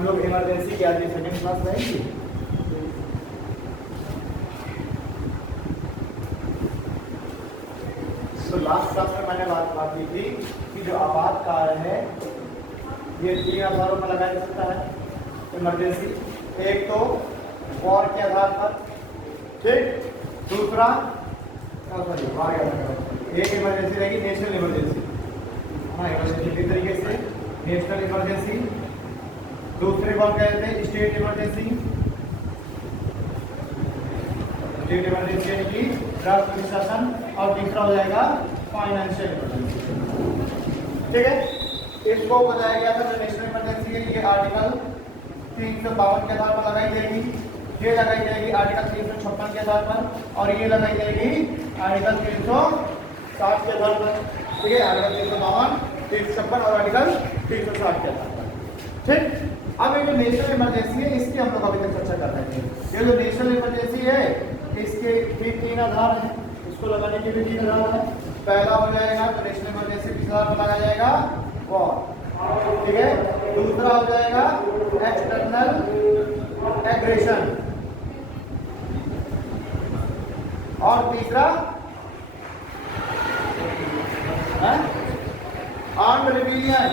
हम लोग इमरजेंसी की आज सेकंड क्लास रहेंगे। तो लास्ट क्लास में मैंने बात की थी कि जो आपातकाल है ये 3 आधारों पर लगाया जा सकता है इमरजेंसी। एक तो वॉर के आधार पर, ठीक। दूसरा एक इमरजेंसी रहेगी नेशनल इमरजेंसी, हाँ इमरजेंसी किस तरीके से नेशनल इमरजेंसी। दूसरे को हम कहते हैं स्टेट इमरजेंसी, स्टेट इमरजेंसी यानी कि राष्ट्रीय शासन। और तीसरा हो जाएगा फाइनेंशियल इमरजेंसी, ठीक है। इसको बताया गया था नेशनल इमरजेंसी के लिए आर्टिकल 352 के आधार पर लगाई जाएगी, ये लगाई जाएगी आर्टिकल 356 के आधार पर, और ये लगाई जाएगी आर्टिकल 360 के आधार पर, ठीक है। आर्टिकल 352, 356 और आर्टिकल 360 के आधार पर, ठीक। अब ये जो नेशनल इमरजेंसी है इसकी हम लोग अभी तक चर्चा कर रहे थे। ये जो नेशनल इमरजेंसी है इसके भी 3 आधार हैं, इसको लगाने के भी 3 आधार है। पहला हो जाएगा तो नेशनल इमरजेंसी किस आधार पर लगाया जाएगा, वॉर, ठीक है। दूसरा हो जाएगा एक्सटर्नल एग्रेशन, और तीसरा आर्म्ड रिबेलियन,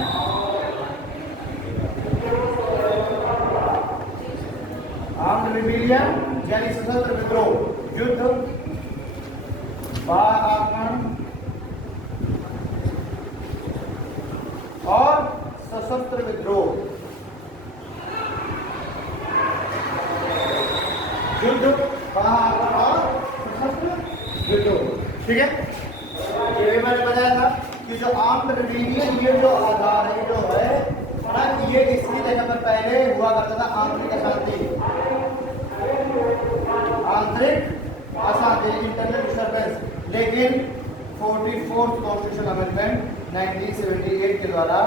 आर्म्ड रिबेलियन यानी सशस्त्र विद्रोह, युद्ध, आक्रमण और सशस्त्र विद्रोह, युद्ध, आक्रमण और सशस्त्र विद्रोह, ठीक है। ये मैंने बताया था कि जो आर्म्ड रिबेलियन ये जो आधार है जो है ना, ये इसकी जगह पर पहले हुआ करता था आंतरिक अशांति, आंतरिक अशांति इंटरनल डिस्टर्बेंस। लेकिन 44th कॉन्स्टिट्यूशन अमेंडमेंट 1978 के द्वारा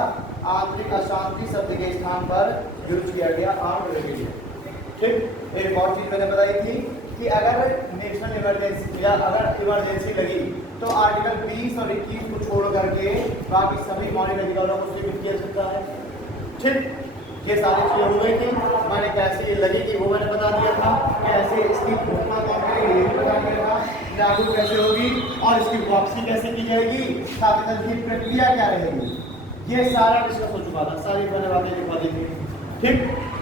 आंतरिक अशांति शब्द के स्थान पर यूज किया गया आर्म्ड रिबेलियन, ठीक। एक और चीज मैंने बताई थी कि अगर नेशनल इमरजेंसी या अगर इमरजेंसी लगी तो आर्टिकल 20 और 21 को छोड़ करके बाकी सभी मौलिक अधिकारों को सीमित किया सकता है, ठीक। ये सारी चीजें हो गई थी। मैंने कैसे ये लगी कि वो मैंने बता दिया था, कैसे इसकी घोषणा कौन करेगी ये भी बता दिया था, लागू कैसे होगी और इसकी वापसी कैसे की जाएगी, साथ ही इसकी प्रक्रिया क्या रहेगी, ये सारा डिस्कस हो चुका था, सारी मैंने बातें लिखवा दी थी, ठीक।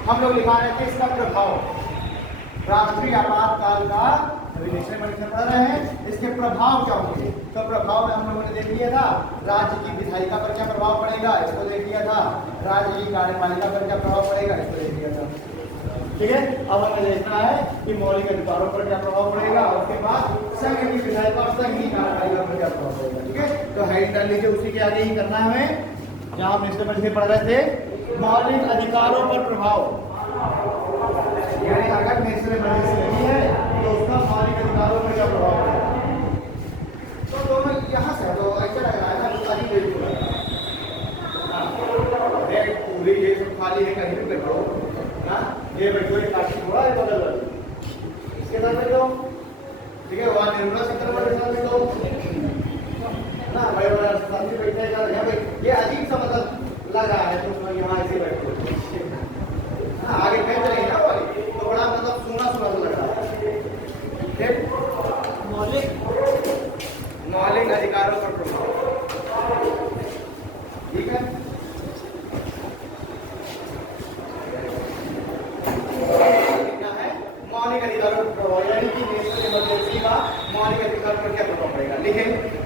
हम लोग लिखा रहे थे इसका प्रभाव, राष्ट्रीय आपातकाल का नेशनल इमरजेंसी पढ़ रहे हैं, इसके प्रभाव क्या होंगे। तो प्रभाव में हम लोगों ने देख लिया था राज्य की विधायिका पर क्या प्रभाव पड़ेगा, इसको देख लिया था। राज्य की कार्यपालिका पर क्या प्रभाव पड़ेगा, इसको देख लिया था, ठीक है। अब हमें देखना है कि मौलिक अधिकारों पर क्या प्रभाव पड़ेगा, और उसके बाद संघ की विधायिका और संघ की कार्यपालिका पर क्या प्रभाव पड़ेगा, ठीक है। तो हेड कर लीजिए, उसी के आगे ही करना है हमें, जहाँ हम नेशनल इमरजेंसी पढ़ रहे थे मौलिक अधिकारों पर प्रभाव, यानी अगर नेशनल इमरजेंसी लगी है तो उसका मौलिक अधिकारों पर क्या प्रभाव पड़ेगा। तो दोनों यहाँ से तो ऐसा लग रहा है ना सारी पूरी ये सब खाली है, कहीं भी बैठो ना, ये बैठो, ये काशी थोड़ा है बदल इसके साथ बैठो, ठीक है। वहाँ निर्मला सीतारमण के साथ बैठो ना, बड़े बड़े साथी बैठे यहाँ पे, ये अजीब सा मतलब लग रहा है, तुम यहाँ ऐसे बैठो, आगे कहीं चलेंगे ना वाली तो बड़ा मतलब सुना सुना लग रहा है, मौलिक अधिकारों पर प्रभाव, ठीक है। क्या है मौलिक अधिकारों पर प्रभाव, यानी कि नेशनल इमरजेंसी का मौलिक अधिकार पर क्या प्रभाव पड़ेगा, लिखें।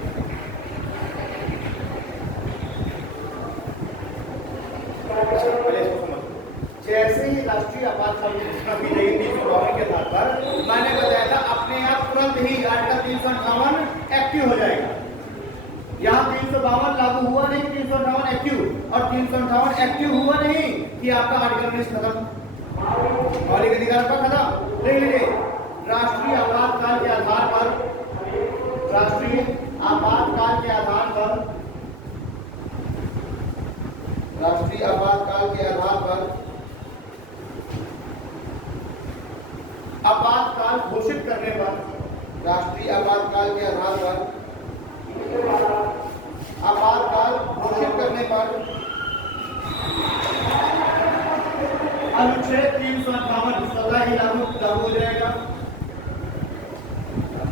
जैसे ही राष्ट्रीय आपातकाल की घोषणा की गई थी के आधार पर, मैंने बताया था अपने आप तुरंत ही आर्टिकल 358 एक्टिव हो जाएगा। यहाँ 352 लागू हुआ नहीं, 358 एक्टिव, और 358 एक्टिव हुआ नहीं कि आपका आर्टिकल 19 खत्म, मौलिक अधिकार का खत्म। देख लीजिए, राष्ट्रीय आपातकाल के आधार पर, राष्ट्रीय आपातकाल के आधार पर, राष्ट्रीय आपातकाल के आधार पर आपातकाल घोषित करने पर, राष्ट्रीय आपातकाल के आधार पर आपातकाल घोषित करने पर अनुच्छेद 358 स्वतः ही लागू हो जाएगा।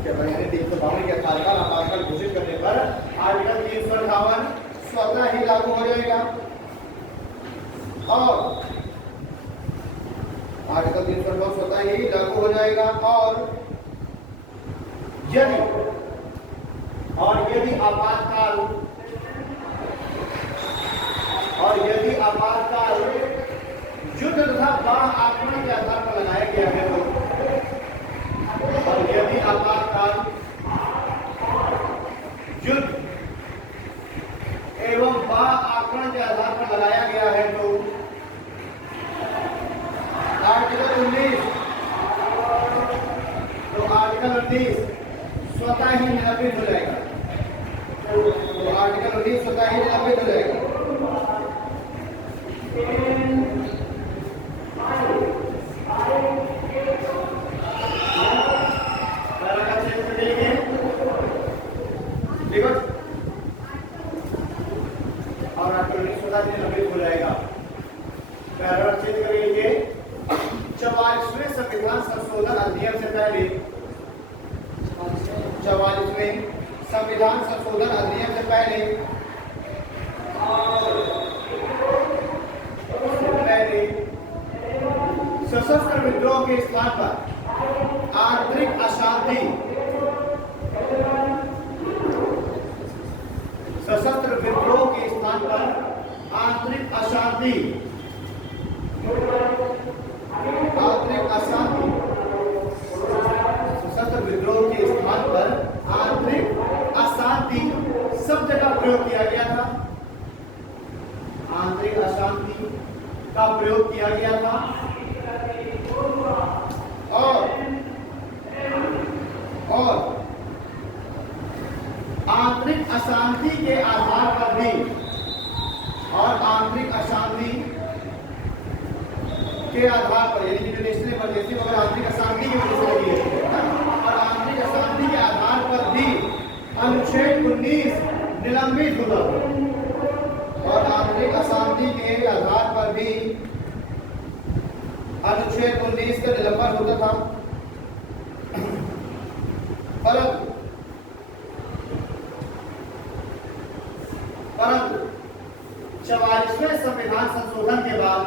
क्या बनेगा 352 के कार्यकाल आपातकाल घोषित करने पर आर्टिकल 358 स्वतः ही लागू हो जाएगा। और आर्टिकल 358 स्वतः ही लागू हो जाएगा। और यदि आपातकाल युद्ध तथा बाह्य आक्रमण के आधार पर लगाया गया है तो, और यदि आपातकाल युद्ध एवं बाह्य आक्रमण के आधार पर लगाया गया है तो आर्टिकल 19 स्वतः ही निलंबित हो जाएगा। तो आर्टिकल 19 स्वतः ही निलंबित हो जाएगा। और आर्टिकल 19 स्वतः ही निलंबित हो जाएगा। पैराग्राफ चेंज करेंगे। 44वें संविधान संशोधन अधिनियम से पहले 44वें संविधान संशोधन अधिनियम से पहले सशस्त्र विद्रोह के स्थान पर आंतरिक अशांति, सशस्त्र विद्रोह के स्थान पर आंतरिक अशांति, सशस्त्र विद्रोह के स्थान पर आंतरिक अशांति शब्द का प्रयोग किया गया था। आंतरिक अशांति का प्रयोग किया गया था। और आंतरिक अशांति के आधार पर भी, और आंतरिक अशांति के आधार पर, यानी इंटरनेशनल इमरजेंसी वगैरह आंतरिक अशांति की वजह से लगी है, और आंतरिक अशांति के आधार पर भी अनुच्छेद 19 निलंबित होता था। और आंतरिक अशांति के आधार पर भी अनुच्छेद 19 का निलंबन होता था। परंतु 44वें संविधान संशोधन के बाद,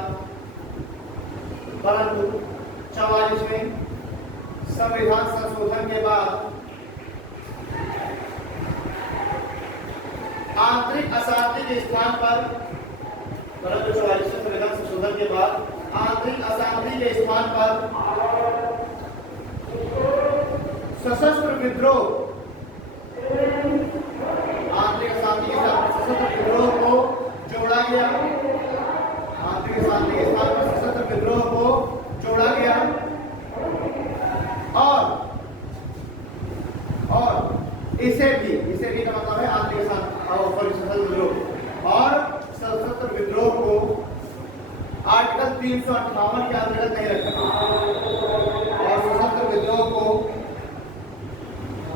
आंतरिक अशांति के स्थान पर, परंतु 44वें संविधान संशोधन के बाद आंतरिक अशांति के स्थान पर सशस्त्र विद्रोह, आंतरिक अशांति के साथ सशस्त्र विद्रोह को जोड़ा गया। आंतरिक अशांति के स्थान पर सशस्त्र विद्रोह को जोड़ा गया। और इसे भी का मतलब है आंतरिक सशस्त्र विद्रोह, और सशस्त्र विद्रोह को आर्टिकल 358 के अंतर्गत नहीं रखा, और सशस्त्र विद्रोह को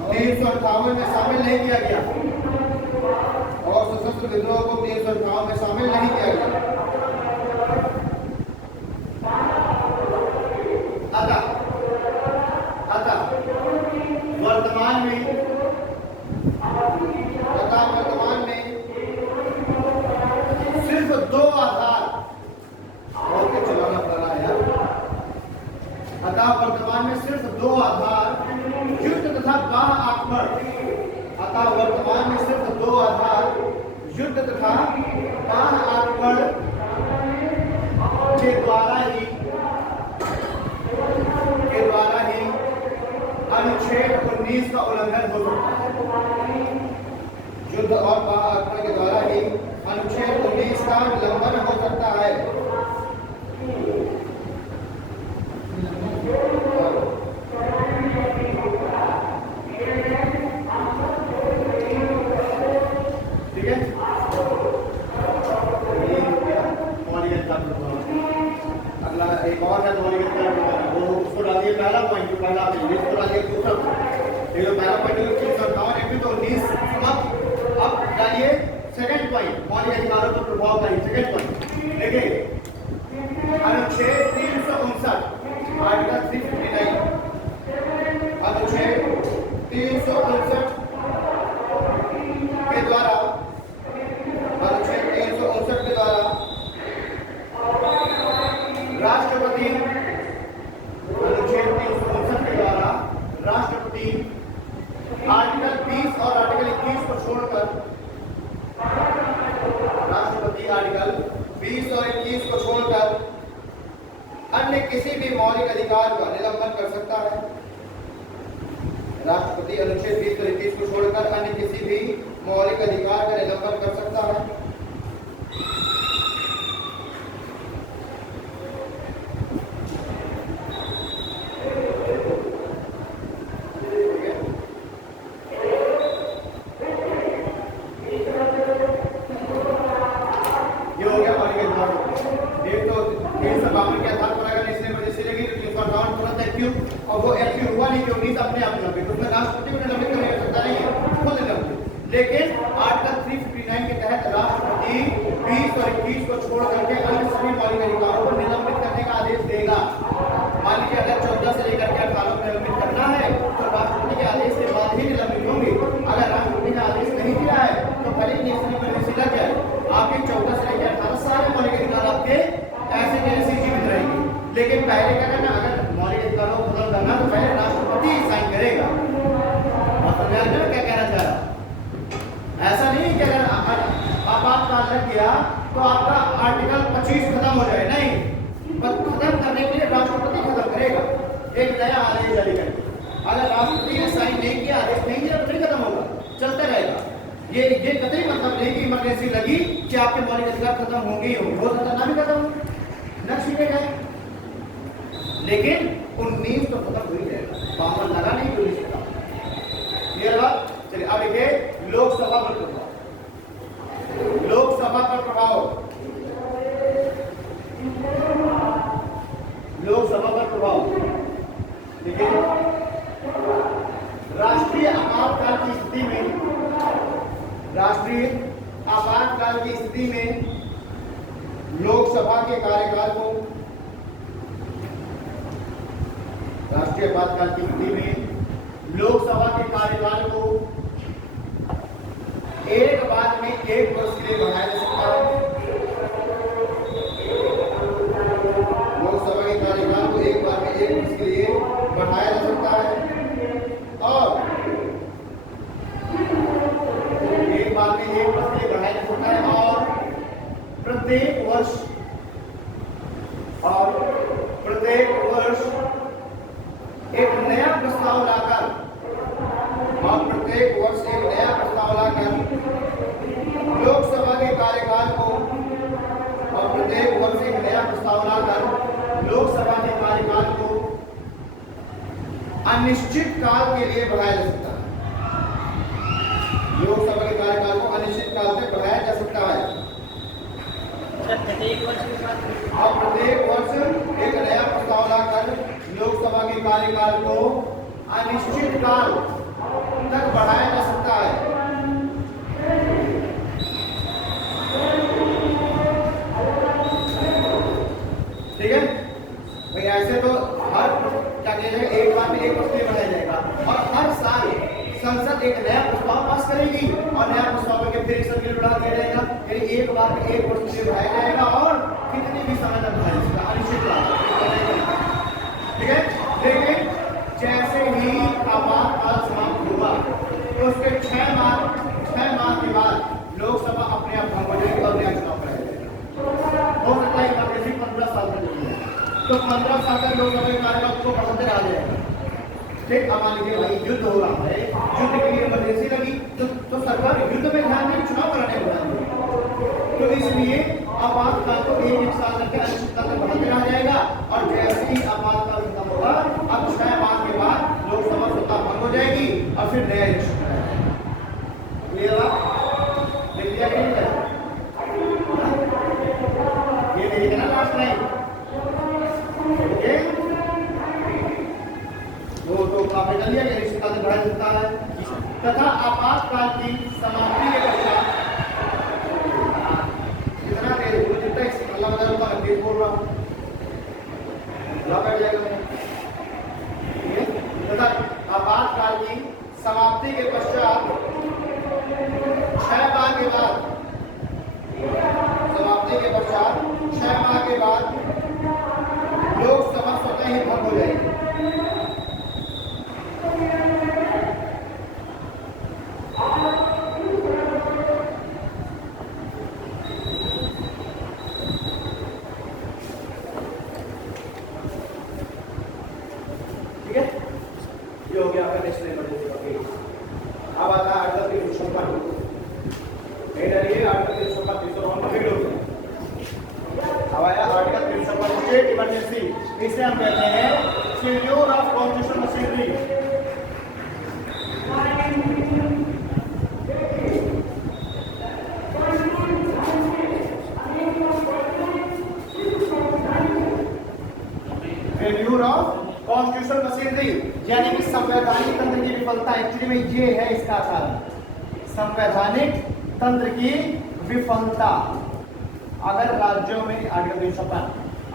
358 में शामिल नहीं किया गया, और सशस्त्र विद्रोह को 358 में शामिल नहीं किया गया। अतः वर्तमान में सिर्फ दो आधार, और के चलाना पड़ रहा है। अतः वर्तमान में सिर्फ दो आधार, युद्ध तथा बाह्य आक्रमण, युद्ध तथा बाह्य आक्रमण के द्वारा ही अनुच्छेद 19 का उल्लंघन हो सकता है। युद्ध और बाह्य आक्रमण के द्वारा ही अनुच्छेद 19 का उल्लंघन हो सकता है। ठीक है, अगला एक और है वो उसको डालिए पहला पॉइंट, पहला इसको डालिए दूसरा पॉइंट। ये जो पहला पॉइंट है 357 तो 19 अब डालिए सेकंड पॉइंट, मौलिक अधिकारों पर प्रभाव का सेकंड पॉइंट। देखिए अनुच्छेद 359 आर्टिकल 359 अनुच्छेद 359 के द्वारा अनुच्छेद 359 के द्वारा राष्ट्रपति अनुच्छेद 359 के द्वारा राष्ट्रपति आर्टिकल 20 और आर्टिकल 21 को छोड़कर राष्ट्रपति आर्टिकल 20 और 21 को छोड़कर अन्य किसी भी मौलिक अधिकार का निलंबन कर सकता है। राष्ट्रपति अनुच्छेद 20 और 21 को छोड़कर अन्य किसी भी मौलिक अधिकार का निलंबन कर सकता है। और वो एक्टिव हुआ नहीं, क्योंकि अपने आप निलंबित, उसमें राष्ट्रपति को निलंबित करने की आवश्यकता नहीं है, खुद निलंबित। लेकिन आर्टिकल 359 के तहत राष्ट्रपति 20 और 21 को छोड़ करके अन्य सभी मौलिक अधिकारों को निलंबित करने का आदेश देगा। मान लीजिए अगर 14 से लेकर के 18 को निलंबित करना है तो राष्ट्रपति के आदेश के बाद ही निलंबित होंगे। अगर राष्ट्रपति ने आदेश नहीं दिया है तो भले ही नेशनल इमरजेंसी लग जाए, आपके 14 से लेकर 18 सारे मौलिक अधिकार आपके ऐसे के ऐसे जीवित रहेंगे। लेकिन पहले क्या करना, अगर मौलिक अधिकारों को खत्म करना तो पहले राष्ट्रपति साइन करेगा। और समझा क्या कहना चाह रहा, ऐसा नहीं कि अगर आपातकाल लग गया तो आपका आर्टिकल 25 खत्म हो जाए, नहीं, पर खत्म करने के लिए राष्ट्रपति खत्म करेगा एक नया आदेश जारी करके। अगर राष्ट्रपति ने साइन नहीं किया, आदेश नहीं दिया तो नहीं खत्म होगा, चलते रहेगा। ये कतई मतलब नहीं कि इमरजेंसी लगी कि आपके मौलिक अधिकार खत्म होंगे ही होंगे, हो सकता ना भी खत्म हो, न छीने गए। लेकिन 19 तो खत्म हो ही जाएगा, 52 लगा नहीं तो 19 खत्म। क्लियर बात? चलिए अब देखिए लोकसभा पर प्रभाव। लोकसभा पर प्रभाव, लोकसभा पर प्रभाव देखिए, राष्ट्रीय आपातकाल की स्थिति में, राष्ट्रीय आपातकाल की स्थिति में लोकसभा के कार्यकाल को, राष्ट्रीय आपातकाल की स्थिति में लोकसभा के कार्यकाल को एक बार में 1 वर्ष के लिए बढ़ाया जा सकता है। लोकसभा के कार्यकाल को एक बार में 1 वर्ष के लिए बढ़ाया जा सकता है और एक बार में 1 वर्ष के लिए बढ़ाया जा सकता है और प्रत्येक वर्ष एक नया प्रस्ताव लाकर लोकसभा के कार्यकाल को लोकसभा के कार्यकाल को अनिश्चित काल के लिए बढ़ाया जा सकता है। लोकसभा के कार्यकाल को अनिश्चित काल तक बढ़ाया जा सकता है। प्रत्येक वर्ष एक नया प्रस्ताव लाकर लोकसभा के कार्यकाल को अनिश्चित काल तक बढ़ाया जा सकता है। ठीक है भाई, ऐसे तो हर क्या किया जाएगा, एक बार में 1 वर्ष के लिए बढ़ाया जाएगा और हर साल संसद एक नया प्रस्ताव पास करेगी और नया प्रस्ताव करके फिर एक लिए बढ़ा दिया जाएगा। यानी एक बार में 1 वर्ष के लिए बढ़ाया जाएगा और कितने भी समय तक बढ़ाया जाएगा, अनिश्चित काल। ठीक है, लेकिन जैसे ही आपातकाल समाप्त हुआ तो उसके 6 माह के बाद लोकसभा अपने आप भंग हो जाएगी और नया चुनाव कराया जाएगा। हो सकता है इमरजेंसी 15 साल तक होगी, तो 15 साल तक लोकसभा के कार्यकाल को बढ़ाते रहा जाएगा। ठीक, अब मान लीजिए भाई युद्ध हो रहा है, युद्ध के लिए इमरजेंसी लगी तो सरकार युद्ध में ध्यान देगी, चुनाव कराने को ध्यान देगी। तो इसलिए आपातकाल को 1 साल तक अनिश्चित काल तक बढ़ाते रहा जाएगा और जैसे ही आपातकाल खत्म होगा अब 6 माह के बाद लोकसभा सत्ता भंग हो जाएगी और फिर नया इलेक्शन कराया जाएगा। क्लियर बात? देख लिया कि नहीं? ये देखिए ना लास्ट लाइन, ओके, तो आपने कर लिया कि अनिश्चित काल तक बढ़ाया सकता है तथा आपातकाल की समाप्ति के पश्चात कितना तेज अल्लाह बता रहा हूँ, तेज बोल रहा हूँ, यहाँ बैठ जाएगा मैंने, ठीक है। तथा आपातकाल की समाप्ति के पश्चात 6 माह के बाद, समाप्ति के पश्चात 6 माह के बाद लोकसभा स्वतः ही भंग हो जाएगी। ठीक है, ये हो गया आपका नेशनल इमरजेंसी का केस। अब आता है आर्टिकल 356। नहीं डरिए, आर्टिकल 356 356 फिर हो गया। अब आया आर्टिकल 356 स्टेट इमरजेंसी। इसे हम कहते हैं failure of constitutional machinery. Failure of constitutional machinery यानी कि संवैधानिक तंत्र की विफलता। एक्चुअली में ये है इसका कारण, संवैधानिक तंत्र की विफलता। अगर राज्यों में आर्टिकल 356,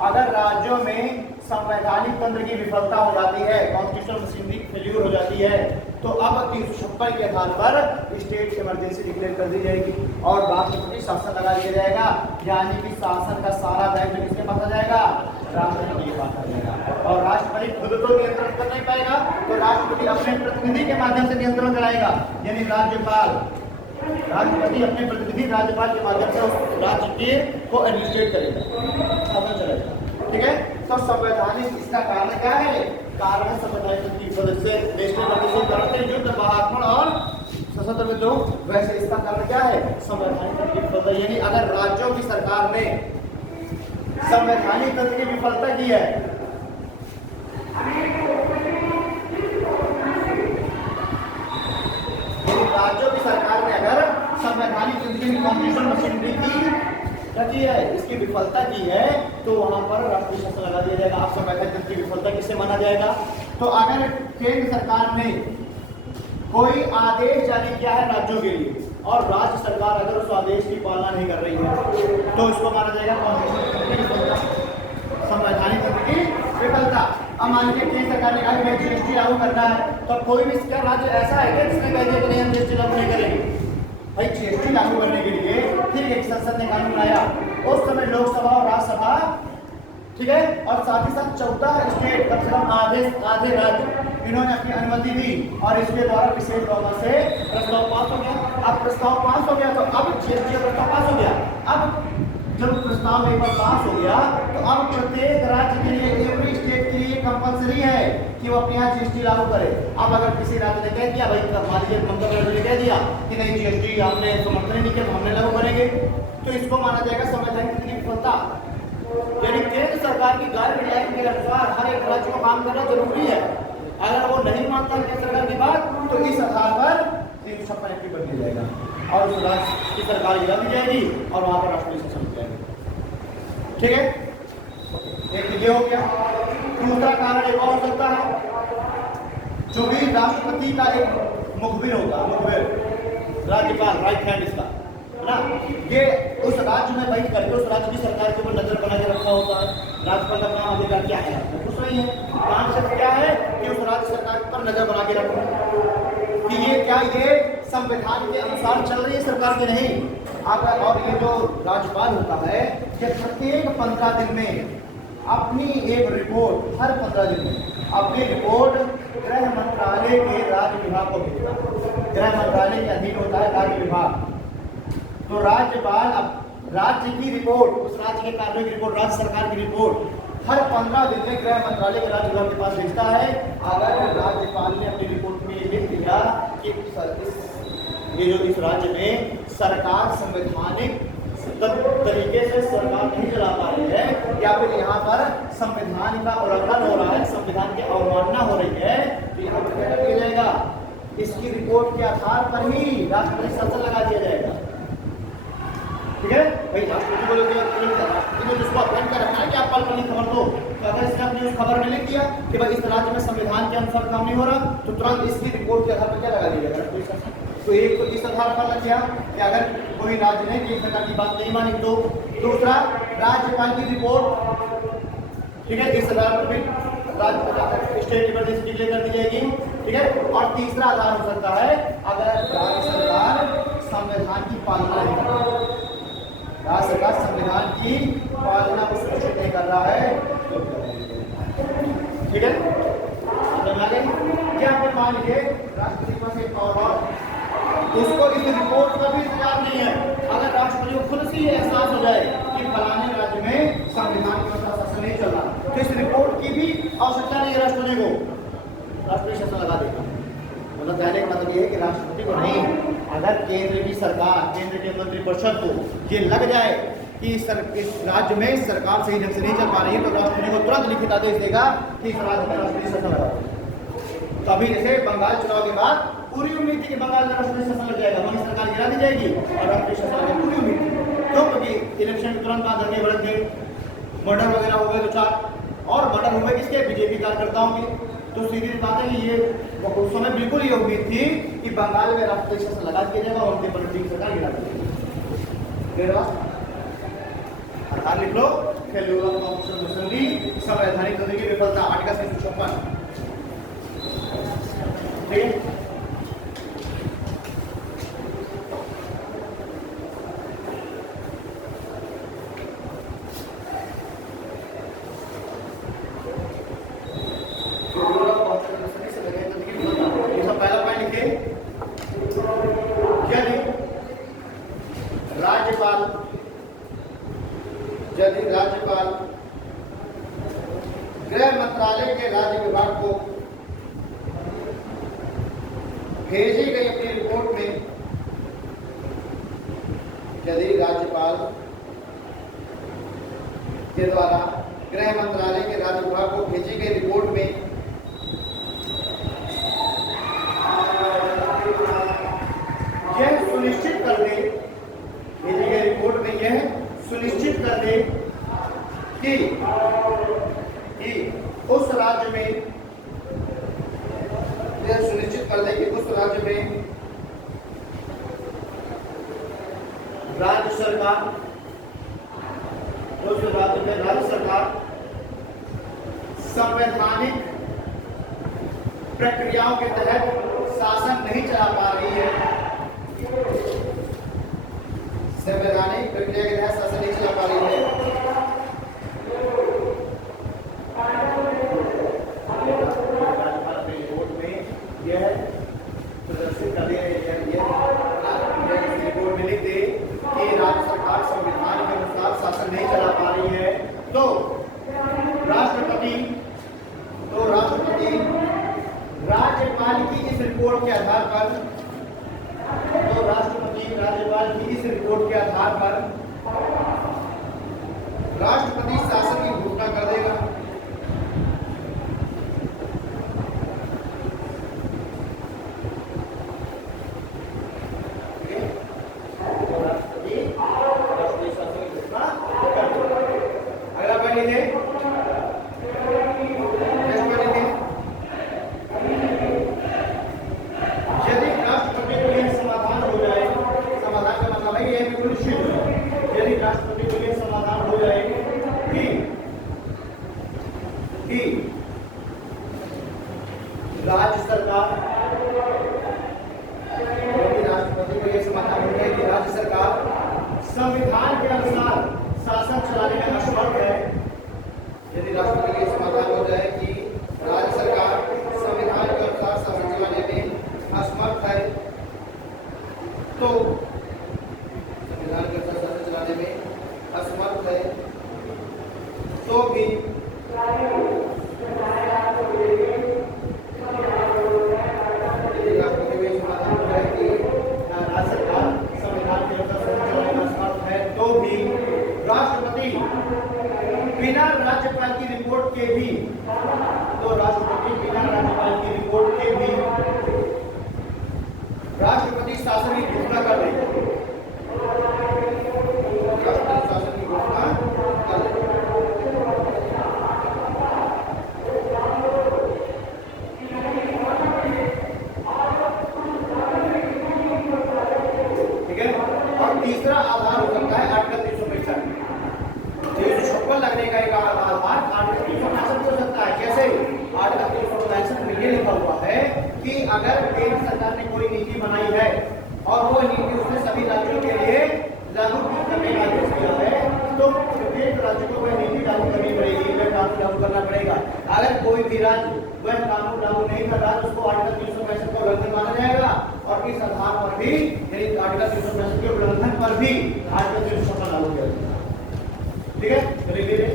अगर राज्यों में संवैधानिक तंत्र की विफलता हो जाती है, कॉन्स्टिट्यूशनल मशीनरी फेल्यूर हो जाती है, तो अब 356 के आधार पर स्टेट इमरजेंसी डिक्लेयर कर दी जाएगी और राष्ट्रपति शासन लगा दिया जाएगा। यानी कि शासन का सारा दायित्व किसके पास आ जाएगा? राष्ट्रपति के पास आ जाएगा। और राष्ट्रपति खुद तो नियंत्रण कर नहीं पाएगा, तो राष्ट्रपति अपने प्रतिनिधि के माध्यम से नियंत्रण कराएगा। यानी राज्यपाल, राष्ट्रपति अपने प्रतिनिधि राज्यपाल के माध्यम से उस राज्य के को एडमिनिस्ट्रेट करेगा, शासन चलेगा। ठीक है, तो संवैधानिक इसका कारण क्या है? कारण है संवैधानिक की वजह से नेशनल इमरजेंसी कारण युद्ध, महात्मा और सशस्त्र विद्रोह। वैसे इसका कारण क्या है? संवैधानिक तंत्र की विफलता। यानी अगर राज्यों की सरकार ने संवैधानिक तंत्र की विफलता की है, राज्यों की सरकार ने अगर संवैधानिक तंत्र की कॉन्स्टिट्यूशनल मशीनरी की क्या की है, इसकी विफलता की है, तो वहां पर राष्ट्रीय शासन लगा दिया जाएगा। आप संवैधानिक तंत्र की विफलता किससे माना जाएगा? तो अगर केंद्र सरकार ने कोई आदेश जारी किया है राज्यों के लिए और राज्य सरकार अगर उस आदेश की पालना नहीं कर रही है, तो इसको माना जाएगा कॉन्स्टिट्यूशनल तंत्र की विफलता, संवैधानिक तंत्र की विफलता। अब मान लीजिए केंद्र सरकार ने कहा कि जीएसटी लागू करना है, तो कोई भी इसका राज्य ऐसा है कि जिसने कह दिया कि नहीं हम जीएसटी लागू नहीं करेंगे। भाई जीएसटी लागू करने के लिए फिर एक संसद ने कानून बनाया, उस समय लोकसभा और राज्यसभा, ठीक है, और साथ ही साथ 14 स्टेट, कम से कम आधे राज्य इन्होंने अपनी अनुमति दी और इसके द्वारा विशेष बहुमत से प्रस्ताव पास हो गया। अब प्रस्ताव पास हो गया तो अब जीएसटी प्रस्ताव पास हो गया। अब जब प्रस्ताव एक बार पास हो गया तो अब प्रत्येक राज्य के लिए, एवरी स्टेट के लिए कंपलसरी है कि वो अपने यहाँ जीएसटी लागू करे। अब अगर किसी राज्य ने कह दिया, भाई मान लीजिए ममता बनर्जी ने कह दिया कि नहीं जीएसटी हमने समर्थन नहीं किया तो हमने लागू करेंगे, तो इसको माना जाएगा संवैधानिक तंत्र की विफलता। यानी केंद्र सरकार की गाइडलाइन के अनुसार हर एक राज्य को काम करना जरूरी है। अगर वो नहीं मानता केंद्र सरकार की बात, तो इस आधार पर 356 एक्ट कर दिया जाएगा और उस राज्य की सरकार गिरा दी जाएगी और वहां पर राष्ट्रीय शासन हो जाएगा। ठीक है, एक ये हो गया। दूसरा कारण एक और हो सकता है, जो भी राष्ट्रपति का एक मुखबिर होगा, मुखबिर राज्यपाल, राइट हैंड इसका है ना, ये उस राज्य में बैठ करके उस राज्य की सरकार के ऊपर नजर बना के रखा होता है। राज्यपाल का काम अधिकार क्या है? कुछ नहीं है, काम सिर्फ क्या है कि उस राज्य सरकार पर नजर बना के रखना कि ये क्या, ये संविधान के अनुसार चल रही है सरकार के नहीं। अगर और ये जो राज्यपाल होता है कि प्रत्येक 15 दिन में अपनी एक रिपोर्ट, हर 15 दिन में अपनी रिपोर्ट गृह मंत्रालय के राज्य विभाग को भेजता है। गृह मंत्रालय के अधीन होता है राज्य विभाग, तो राज्यपाल अब राज्य की रिपोर्ट, उस राज्य के कार्यों की रिपोर्ट, राज्य सरकार की रिपोर्ट हर 15 दिन में गृह मंत्रालय के राज्य विभाग के पास भेजता है। अगर राज्यपाल ने अपनी रिपोर्ट में लिख दिया कि ये जो इस राज्य में सरकार संवैधानिक तरीके से सरकार नहीं चला पा रही है या फिर यहाँ पर संविधान का उल्लंघन हो रहा है, संविधान की अवमानना हो रही है, तो यहाँ पर क्या कर दिया जाएगा? इसकी रिपोर्ट के आधार पर ही राष्ट्रपति शासन लगा दिया जाएगा। ठीक है भाई, राष्ट्रपति को राष्ट्रपति को जिसको अपॉइंट कर रखना है कि आप कल वाली खबर दो, तो अगर इसने अपनी उस खबर में लिख दिया कि भाई इस राज्य में संविधान के अनुसार काम नहीं हो रहा, तो तुरंत इसकी रिपोर्ट के आधार पर क्या लगा दिया जाएगा? तो एक तो इस आधार पर लग गया कि अगर कोई राज्य ने एक सरकार की बात नहीं मानी, तो दूसरा राज्यपाल की रिपोर्ट ठीक है, इस आधार पर भी स्टेट इमरजेंसी डिक्लेयर कर दी जाएगी। ठीक है, और तीसरा आधार हो सकता है अगर राज्य सरकार संविधान की पालना नहीं कर रहा है, राज्य सरकार संविधान की पालना को सुनिश्चित नहीं कर रहा है। ठीक है, क्या फिर मान लीजिए राष्ट्रपति के पास एक पावर, उसको इस रिपोर्ट का भी इंतजार नहीं है। अगर राष्ट्रपति को खुद से ये एहसास हो जाए कि फलाने राज्य में संविधान के अनुसार शासन नहीं चल रहा, तो इस रिपोर्ट की भी आवश्यकता नहीं है राष्ट्रपति को, राष्ट्रपति शासन लगा देगा। मतलब कहने का मतलब ये है कि राष्ट्रपति को नहीं, अगर केंद्र की सरकार, केंद्र के मंत्रिपरिषद को ये लग जाए कि इस राज्य में सरकार सही ढंग से नहीं चल पा रही है, तो राष्ट्रपति को तुरंत लिखित आदेश देगा कि इस राज्य में राष्ट्रपति शासन लगा। तो अभी जैसे बंगाल चुनाव के बाद पूरी उम्मीद थी कि बंगाल में राष्ट्रपति शासन लग जाएगा, वही सरकार गिरा दी जाएगी और राष्ट्रपति शासन लगेगा, पूरी उम्मीद थी। क्यों? क्योंकि इलेक्शन के तुरंत बाद दंगे भड़क गए, मर्डर वगैरह हो गए, 2-4 और मर्डर हुए किसके? बीजेपी कार्यकर्ताओं के। तो सीधी बात है कि ये उस समय बिल्कुल ये उम्मीद थी कि बंगाल में राष्ट्रपति शासन लगा दिया जाएगा और उनके पर सरकार गिरा दी जाएगी। आधार लिख लो, संवैधानिक तंत्र की विफलता, आर्टिकल 356। ठीक है, यदि राज्यपाल गृह मंत्रालय के राज्य विभाग को भेजी गई अपनी रिपोर्ट में, यदि राज्यपाल के द्वारा गृह मंत्रालय के राज्य विभाग को भेजी गई रिपोर्ट में यह सुनिश्चित कर दे, भेजी गई रिपोर्ट में यह सुनिश्चित कर दे कि उस राज्य में, यह सुनिश्चित कर दे कि उस राज्य में राज्य सरकार, उस राज्य में राज्य सरकार संवैधानिक प्रक्रियाओं के तहत शासन नहीं चला पा रही है, संवैधानिक प्रक्रिया के तहत शासन नहीं चला पा रही है, यह प्रदर्शित कर दिया रिपोर्ट में लिख दे कि राज्य सरकार संविधान के अनुसार शासन नहीं चला पा रही है, तो राष्ट्रपति राज्यपाल की इस रिपोर्ट के आधार पर, तो राष्ट्रपति राज्यपाल की इस रिपोर्ट के आधार पर राष्ट्रपति शासन की घोषणा कर देगा। राज्य सरकार, राष्ट्रपति को यह समाधान हो जाए कि राज्य सरकार संविधान के अनुसार शासन चलाने में असमर्थ है, यदि राष्ट्रपति को यह समाधान हो जाए कि राज्य सरकार संविधान के अनुसार शासन चलाने में असमर्थ है, तो संविधान के अनुसार शासन चलाने में असमर्थ है, तो भी बिना राज्यपाल की रिपोर्ट के भी, तो राष्ट्रपति बिना राज्यपाल की रिपोर्ट के भी राष्ट्रपति शासन की घोषणा कर देगा, राष्ट्रपति शासन की घोषणा कर देगा। ठीक है, और तीसरा आधार हो सकता है आर्टिकल 365 लगने का एक आधार आर्टिकल राज्य वह कानून लागू नहीं कर रहा तो उसको आर्टिकल 365 का उल्लंघन माना जाएगा, और इस आधार पर भी यानी आर्टिकल 365 के उल्लंघन पर भी आर्टिकल 356 लागू किया जाएगा। ठीक है, तो लिखिए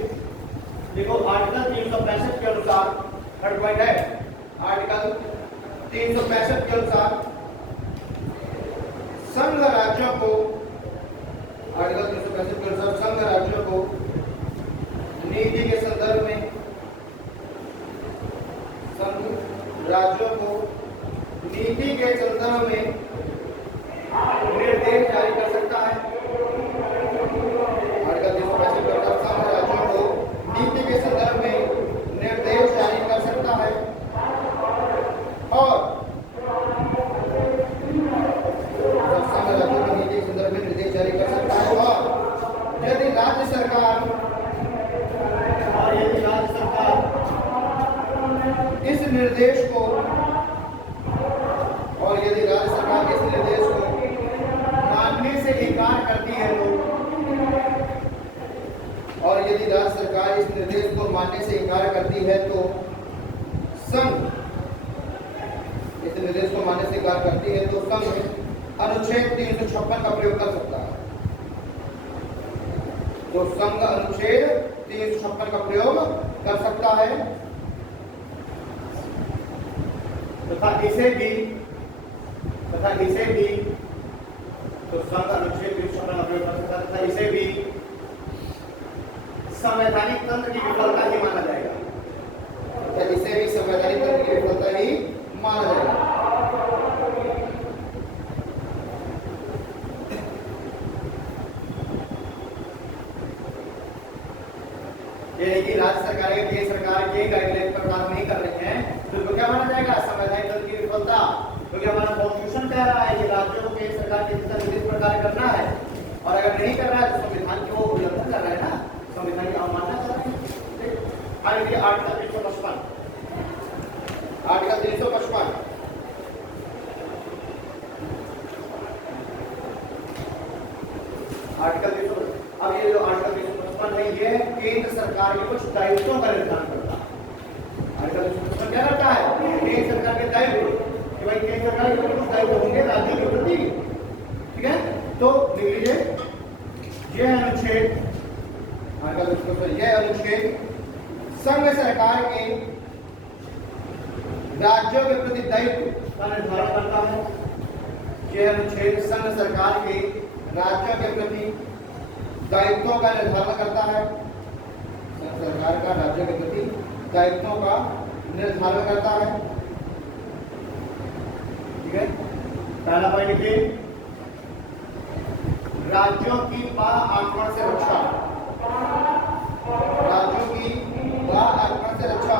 देखो आर्टिकल 365 के अनुसार थर्ड पॉइंट है, आर्टिकल 365 के अनुसार संघ राज्यों को, आर्टिकल 365 के अनुसार संघ राज्यों को नीति के संदर्भ में, संघ राज्यों को नीति के संदर्भ में निर्देश जारी कर सकता है। आर्टिकल 365 के अनुसार संघ राज्यों को नीति के संदर्भ में निर्देश जारी कर सकता है, और संघ राज्यों को नीति के संदर्भ में निर्देश जारी कर सकता है, और यदि राज्य सरकार इस निर्देश को, और यदि राज्य सरकार इस निर्देश को मानने से इनकार करती है तो, और यदि राज्य सरकार इस निर्देश को मानने से इनकार करती है तो संघ, इस निर्देश को मानने से इनकार करती है तो संघ अनुच्छेद 356 का प्रयोग कर सकता है। तो संघ अनुच्छेद 356 का प्रयोग कर सकता है तथा इसे भी तो संघ अनुच्छेद 356 का प्रयोग कर सकता है तथा इसे भी संवैधानिक तंत्र की विफलता ही माना जाएगा, तथा इसे भी संवैधानिक तंत्र की विफलता ही माना जाएगा। ये कि राज्य सरकार के केंद्र सरकार के गाइडलाइन पर काम नहीं कर रहे हैं तो इसको क्या माना जाएगा, संवैधानिक तंत्र की विफलता। क्योंकि हमारा कॉन्स्टिट्यूशन कह रहा है कि राज्यों को केंद्र सरकार के दिशा निर्देश पर कार्य करना है, और अगर नहीं कर रहा है तो संविधान की वो उल्लंघन कर रहा है ना, संविधान की अवमानना कर रहा है। आर्टिकल 355, आर्टिकल 355 आर्टिकल 355, अब ये जो आर्टिकल 355 है ये केंद्र सरकार के कुछ दायित्वों का निर्धारण करता है। आर्टिकल 355 क्या करता है, केंद्र सरकार के दायित्व, कि भाई केंद्र सरकार के कुछ दायित्व होंगे राज्यों के प्रति। ठीक है, तो लिख लीजिए यह अनुच्छेद, आर्टिकल 355 यह अनुच्छेद संघ सरकार के राज्यों के प्रति दायित्व का निर्धारण करता है। यह अनुच्छेद संघ सरकार के राज्यों के प्रति दायित्वों का निर्धारण करता है, संघ सरकार का राज्यों के प्रति दायित्वों का निर्धारण करता है। ठीक है, पहला पॉइंट लिखिए, राज्यों की बाह्य आक्रमण से रक्षा, राज्यों की बाह्य आक्रमण से रक्षा,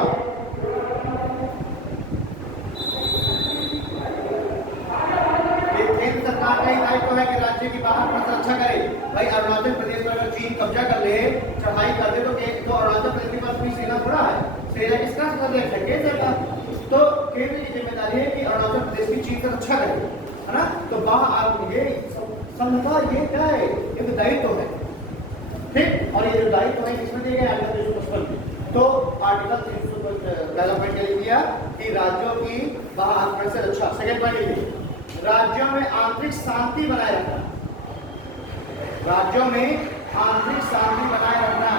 केंद्र सरकार का ही दायित्व है कि राज्य की बाहर आक्रमण से रक्षा करे। भाई अरुणाचल प्रदेश पर अगर चीन कब्जा कर ले, चढ़ाई कर दे तो अरुणाचल प्रदेश के पास कोई सेना थोड़ा है, सेना किसका सदस्य है, केंद्र का। तो केंद्र की जिम्मेदारी है कि अरुणाचल प्रदेश की चीन से रक्षा करे, है ना। तो बाह्य आक्रमण ये संघ का ये क्या है, एक दायित्व है। ठीक, और ये जो दायित्व है किसमें दिए गए, आर्टिकल 355। तो आर्टिकल 355 पहला पॉइंट क्या लिख दिया कि राज्यों की बाह्य आक्रमण से रक्षा। सेकंड पॉइंट लिखिए, राज्यों में आंतरिक शांति बनाए रखना, राज्यों में आंतरिक शांति बनाए रखना।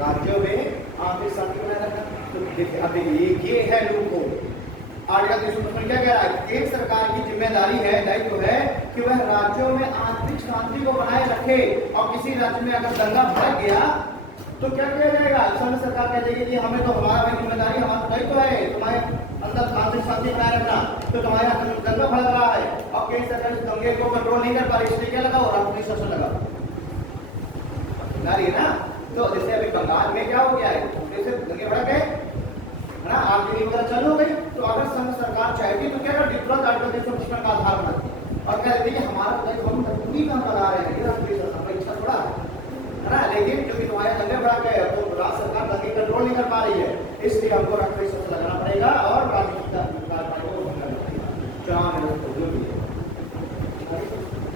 राज्यों में आंतरिक शांति बनाए रखना। तो देखिए अब ये है लूप होल। आर्टिकल 355 क्या कह रहा है, केंद्र सरकार की जिम्मेदारी है, दायित्व है कि वह राज्यों में आंतरिक शांति को बनाए रखे, और किसी राज्य में अगर दंगा भड़क गया तो क्या किया जाएगा, संघ सरकार कह देगी कि हमें तो हमारा भाई जिम्मेदारी, हमारा दायित्व है तुम्हारे अंदर आंतरिक शांति बनाए रखना। तो तुम्हारे यहाँ दंगा भड़क रहा है, और केंद्र सरकार इस दंगे को कंट्रोल नहीं कर पा रही, इसलिए क्या लगा, और राष्ट्रीय शासन लगा है ना। तो जैसे अभी बंगाल में क्या हो गया है, जैसे दंगे भड़क गए है ना, आंदोलन वगैरह चालू हो गई, तो अगर संघ सरकार चाहेगी तो क्या कर तुरंत आर्टिकल 355 का आधार बनाती है और कह देती है कि हमारा दायित्व हम तकनीकी काम लगा रहे हैं, ये राष्ट्रीय शासन का इच्छा थोड़ा है ना। लेकिन क्योंकि तुम्हारे दंगे भड़क गए तो राज्य सरकार दंगे कंट्रोल नहीं कर पा रही है, इसलिए हमको राष्ट्रीय शासन लगाना पड़ेगा और राष्ट्रीय चुनाव में।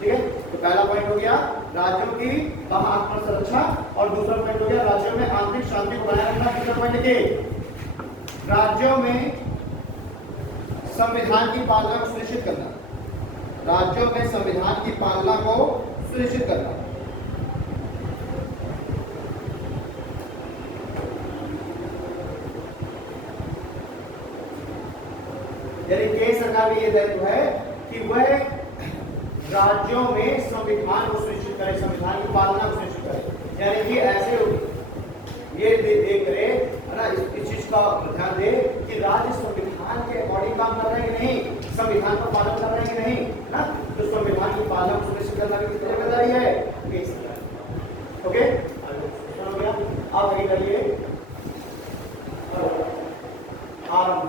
ठीक है, तो पहला पॉइंट हो गया राज्यों की आत्म सुरक्षा और दूसरा पॉइंट हो गया राज्यों में आंतरिक शांति को बनाए रखना। तीसरा पॉइंट लिखिए राज्यों में संविधान की पालना को सुनिश्चित करना। राज्यों में संविधान की पालना को सुनिश्चित करना। यानी केंद्र सरकार का यह दायित्व है कि वह राज्यों में संविधान को सुनिश्चित करे, संविधान की पालना को सुनिश्चित करे। यानी कि ऐसे ये देख रहे है ना, इस चीज का ध्यान दे कि राज्य संविधान के अकॉर्डिंग काम कर रहे हैं कि नहीं, संविधान का पालन कर रहे हैं कि नहीं ना। तो संविधान की पालना को सुनिश्चित करना भी किसकी जिम्मेदारी है? ओके, हो गया। आप आगे करिए आरंभ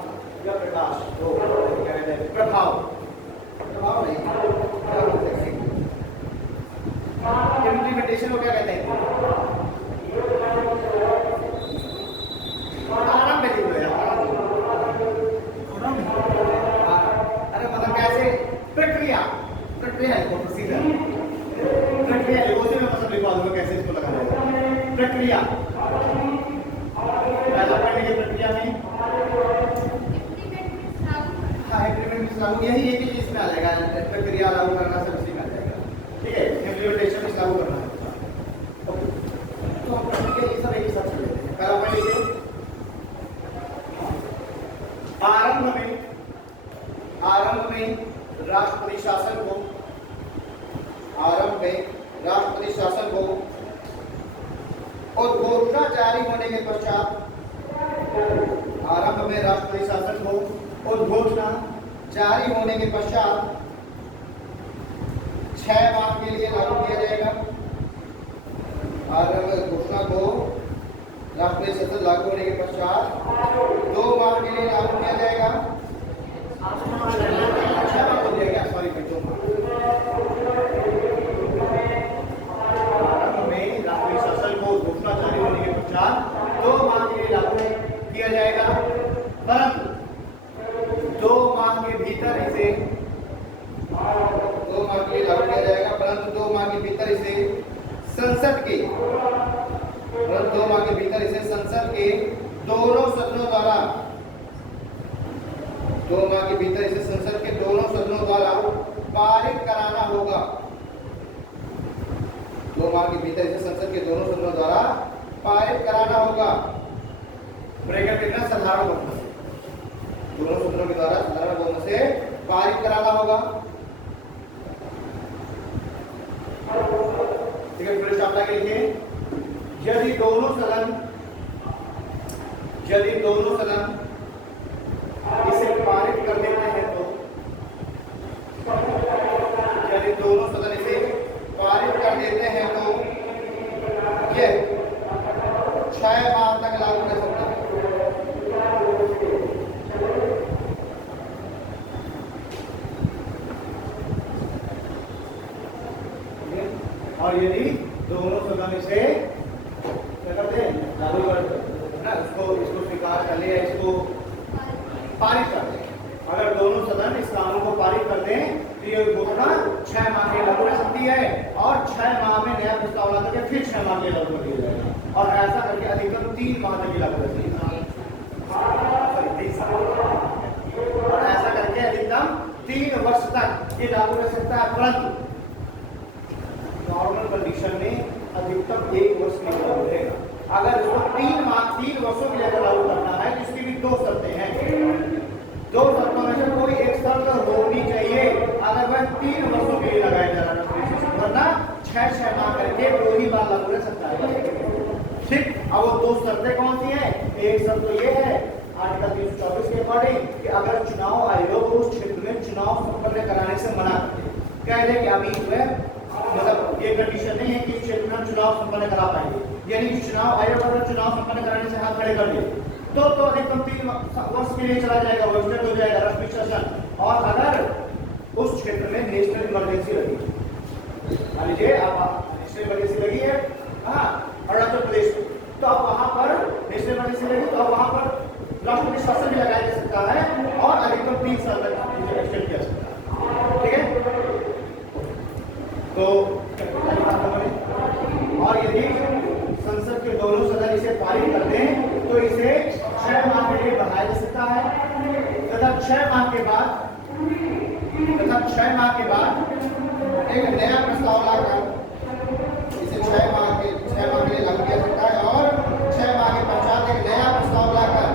या प्रकाश तो क्या कहते हैं प्रभाव, प्रभाव नहीं इम्प्लीमेंटेशन को क्या कहते हैं? आरंभ में दिखो यार, अरे मतलब कैसे प्रक्रिया, प्रक्रिया है प्रोसीजर, प्रक्रिया लिखो से मैं मतलब लिखवा दूंगा कैसे इसको लगाना है। प्रक्रिया पहला पढ़ने की प्रक्रिया में इम्प्लीमेंट लागू, यही एक ही इसमें आ जाएगा, प्रक्रिया लागू करना सब इसी में आ जाएगा। ठीक है, इम्प्लीमेंटेशन में लागू करना है। तो हम पढ़ने के लिए सब एक ही साथ चलेंगे। पहला पॉइंट लिखिए आरंभ में राष्ट्रपति शासन को, आरंभ में राष्ट्रपति शासन को और घोषणा जारी होने के पश्चात, आरंभ में राष्ट्रपति शासन को और घोषणा जारी होने के पश्चात 6 माह के लिए लागू किया जाएगा। आरंभ घोषणा को राष्ट्रपति शासन लागू होने के पश्चात 2 माह के लिए लागू किया जाएगा। 6 माह हो जाएगा, सॉरी 2 माह। आरंभ में राष्ट्रपति शासन को घोषणा जारी होने के पश्चात 2 माह के लिए लागू किया जाएगा, परंतु 2 माह के भीतर इसे 2 माह के लिए लागू किया जाएगा, परंतु 2 माह के भीतर इसे संसद के, परंतु 2 माह के भीतर इसे संसद के दोनों सदनों द्वारा, 2 माह के भीतर इसे संसद के दोनों सदनों द्वारा पारित कराना होगा। 2 माह के भीतर इसे संसद के दोनों सदनों द्वारा पारित कराना होगा। ब्रेकर कितना साधारण बहुमत से, दोनों सदनों के द्वारा साधारण बहुमत से पारित कराना होगा। ठीक है, पूरे शब्द आगे लिखिए यदि दोनों सदन इसे पारित कर देते हैं तो, यदि दोनों सदन इसे पारित कर देते हैं तो ये 6 माह तक लागू कर सकता है। और यदि दोनों सदन इसे क्या करते हैं लागू कर ना, इसको स्वीकार कर ले, इसको पारित कर दें। अगर दोनों सदन इस कानून को पारित कर दें तो ये घोषणा 6 माह के लागू रह सकती है और 6 माह में नया प्रस्ताव ला करके फिर 6 माह के लागू कर दिया जाएगा और ऐसा करके अधिकतम 3 माह तक लागू रहती है। और ऐसा करके अधिकतम 3 वर्ष तक ये लागू रह सकता है, परंतु नॉर्मल कंडीशन में अधिकतम 1 वर्ष में लागू रहेगा। अगर उसको 3 वर्षों के लिए लागू करना है तो इसकी भी 2 शर्तें हैं। 2 शर्तों में से कोई एक शर्त होनी चाहिए। अगर वह 3 वर्षों के लिए लगाया जा रहा है वरना 6 माह करके 2 ही बार लागू रह सकता है। ठीक, अब वो 2 शर्तें कौन सी हैं? एक शर्त तो ये है आर्टिकल 324 के अकॉर्डिंग कि अगर चुनाव आयोग उस क्षेत्र में चुनाव संपन्न कराने से मना करे, कह दे कि अभी वह मतलब ये कंडीशन नहीं है कि इस क्षेत्र में हम चुनाव संपन्न करा पाएंगे, यानी कि चुनाव आयोग अगर चुनाव संपन्न कराने से हाथ खड़े कर दिए तो अधिकतम 3 वर्ष के लिए चला जाएगा, वो स्टेट हो जाएगा राष्ट्रीय शासन। और अगर उस क्षेत्र में नेशनल इमरजेंसी लगी, मान लीजिए आप नेशनल इमरजेंसी लगी है हाँ अरुणाचल प्रदेश में, तो अब वहां पर नेशनल इमरजेंसी लगी तो अब वहां पर राष्ट्रपति शासन भी लगाया जा सकता है और अधिकतम 3 साल तक एक्सटेंड किया सकता है। ठीक है, तो और यदि संसद के दोनों सदन इसे पारित कर दें तो इसे 6 माह के लिए बढ़ाया जा सकता है तथा 6 माह के बाद एक नया प्रस्ताव लाकर इसे 6 माह के लिए लागू किया सकता है और 6 माह के पश्चात एक नया प्रस्ताव लाकर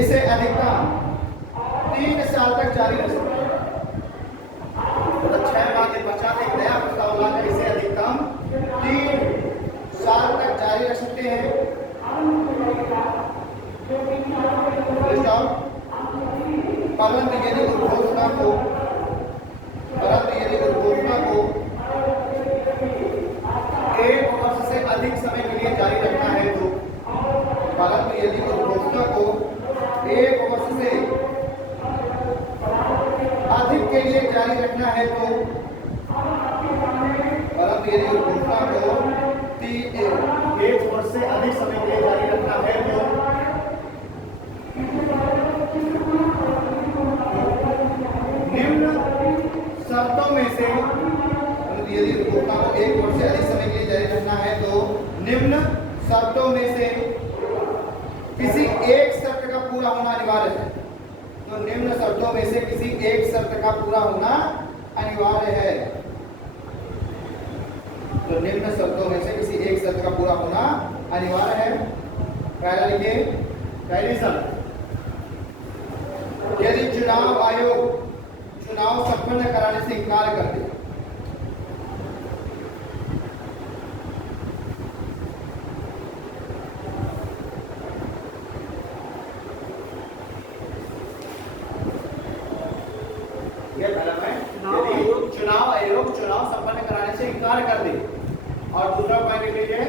इसे अधिकतम 3 साल तक जारी रख सकता है। मतलब 6 माह के पश्चात एक नया प्रस्ताव लाकर इसे अधिकतम 3 साल तक जारी रख सकते हैं। परंतु यदि उद्घोषणा को 1 वर्ष से अधिक समय के लिए जारी रखना है तो यदि उद्घोषणा को 1 वर्ष से अधिक के लिए जारी रखना है तो यदि उद्घोषणा को 1 वर्ष से अधिक समय के लिए जारी रखना है तो निम्न शर्तों में से यदि उद्घोषणा को 1 वर्ष से अधिक समय के लिए जारी रखना है तो निम्न शर्तों में से किसी एक शर्त का पूरा होना अनिवार्य है। तो निम्न शर्तों में से किसी एक शर्त का पूरा होना अनिवार्य है। तो निम्न शर्तों में से किसी एक शर्त का पूरा होना अनिवार्य है। पहला लिखिए, पहली शर्त, यदि चुनाव आयोग चुनाव संपन्न कराने से इनकार कर दे चुनाव आयोग चुनाव संपन्न कराने से इनकार कर दे। और दूसरा पॉइंट लिख लीजिए,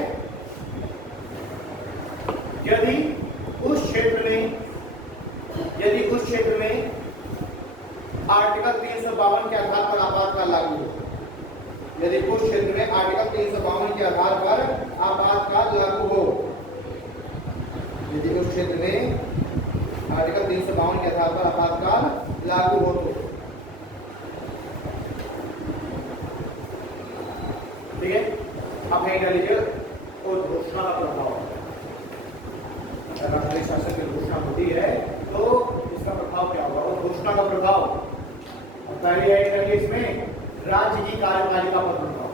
यदि उस क्षेत्र में आर्टिकल 352 के आधार पर आपातकाल लागू हो। यदि उस क्षेत्र में आर्टिकल 352 के आधार पर आपातकाल लागू हो। यदि उस क्षेत्र में आर्टिकल 352 के आधार पर आपातकाल लागू हो तो ठीक है। अब यही डाल लीजिए घोषणा का प्रभाव। राष्ट्रीय शासन की घोषणा होती है तो इसका प्रभाव क्या होगा, और घोषणा का प्रभाव। और पहली है इसमें राज्य की कार्यपालिका पर प्रभाव।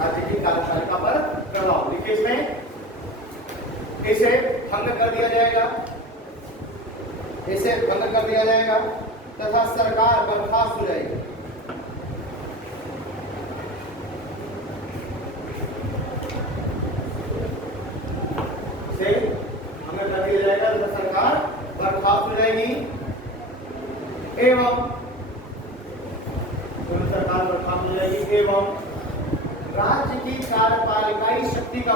राज्य की कार्यपालिका पर प्रभाव लिखिए, इसमें इसे भंग कर दिया जाएगा, तथा सरकार बर्खास्त हो जाएगी। सरकार बर्खास्त हो जाएगी एवं राज्य की कार्यपालिकाई शक्ति का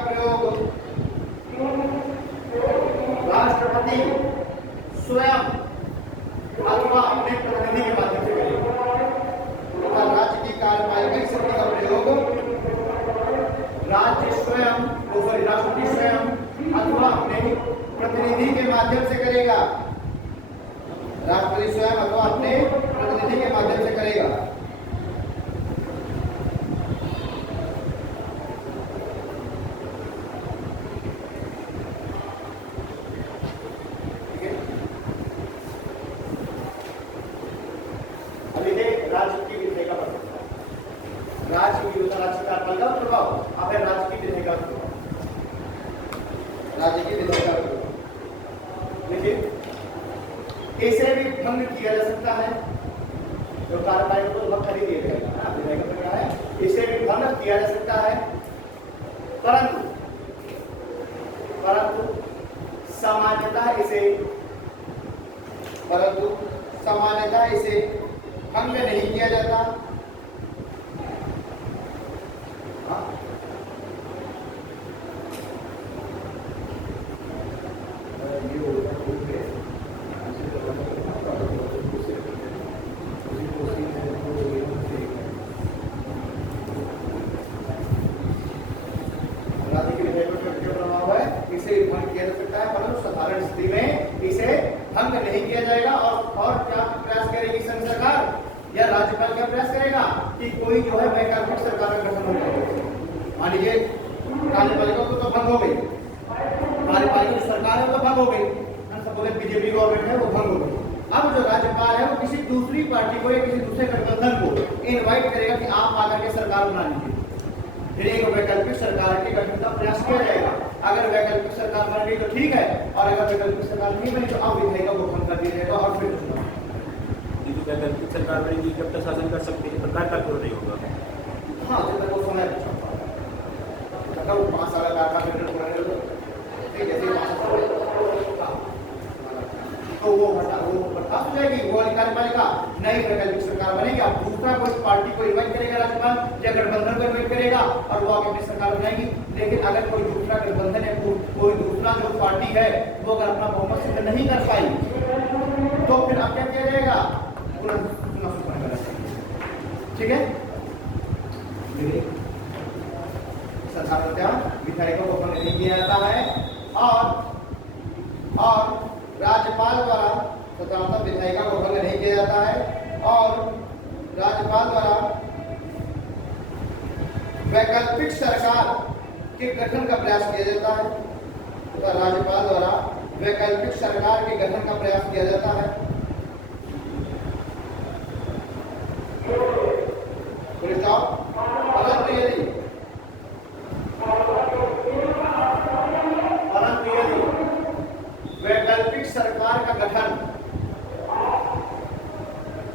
प्रयोग राष्ट्रपति स्वयं अथवा अपने प्रतिनिधि के माध्यम से करेगा। राज्य की कार्यपालिकाई शक्ति का प्रयोग राष्ट्रपति स्वयं अथवा अपने प्रतिनिधि के माध्यम से करेगा। राष्ट्रपति स्वयं अथवा अपने प्रतिनिधि के माध्यम से करेगा। इसे भी भंग किया जा सकता है। तो कार्यपालिका को भंग कर ही दिया जाएगा ना, विधेयक में क्या है, इसे भी भंग किया जा सकता है, परंतु सामान्यतः इसे भंग नहीं किया जाता। राज्यपाल क्या प्रयास करेगा कि कोई जो है वैकल्पिक सरकार का गठन हो। मान लीजिए कार्यपालिका तो भंग हो गई, कार्यपालिका जो सरकार है वो भंग हो गई, सपोज बीजेपी गवर्नमेंट है वो भंग हो गई। अब जो राज्यपाल है वो किसी दूसरी पार्टी को या किसी दूसरे गठबंधन को इनवाइट करेगा कि आप आकर के सरकार बना लीजिए, फिर एक वैकल्पिक सरकार के गठन का प्रयास किया जाएगा। अगर वैकल्पिक सरकार बन गई तो ठीक है, और अगर वैकल्पिक सरकार नहीं बनी तो अब विधेयक को भंग कर दिया जाएगा और फिर चुनाव। वैकल्पिक सरकार बनेगी जब तक शासन कर सकते हैं, सरकार का क्यों नहीं होगा? हाँ, जब तक वो समय बचा वो 5 साल का कार्यकाल पुराने लोग जैसे तो वो बर्खास्त हो जाएगी, वो कार्यपालिका नई वैकल्पिक सरकार बनेगी। अब दूसरा कोई पार्टी को इन्वाइट करेगा राज्यपाल या गठबंधन को इन्वाइट करेगा और वो आगे अपनी सरकार बनाएगी। लेकिन अगर कोई दूसरा गठबंधन है, कोई दूसरा जो पार्टी है वो अगर अपना बहुमत सिद्ध नहीं कर पाई तो फिर अब क्या किया जाएगा, चुनाव संपन्न करा जाएगा। ठीक है, साधारणतः विधायकों को भंग नहीं किया जाता है और राज्यपाल द्वारा स्वतंत्रता विधायिका को भंग नहीं किया जाता है और राज्यपाल द्वारा वैकल्पिक सरकार के गठन का प्रयास किया जाता है। तो राज्यपाल द्वारा वैकल्पिक सरकार के गठन का प्रयास किया जाता है।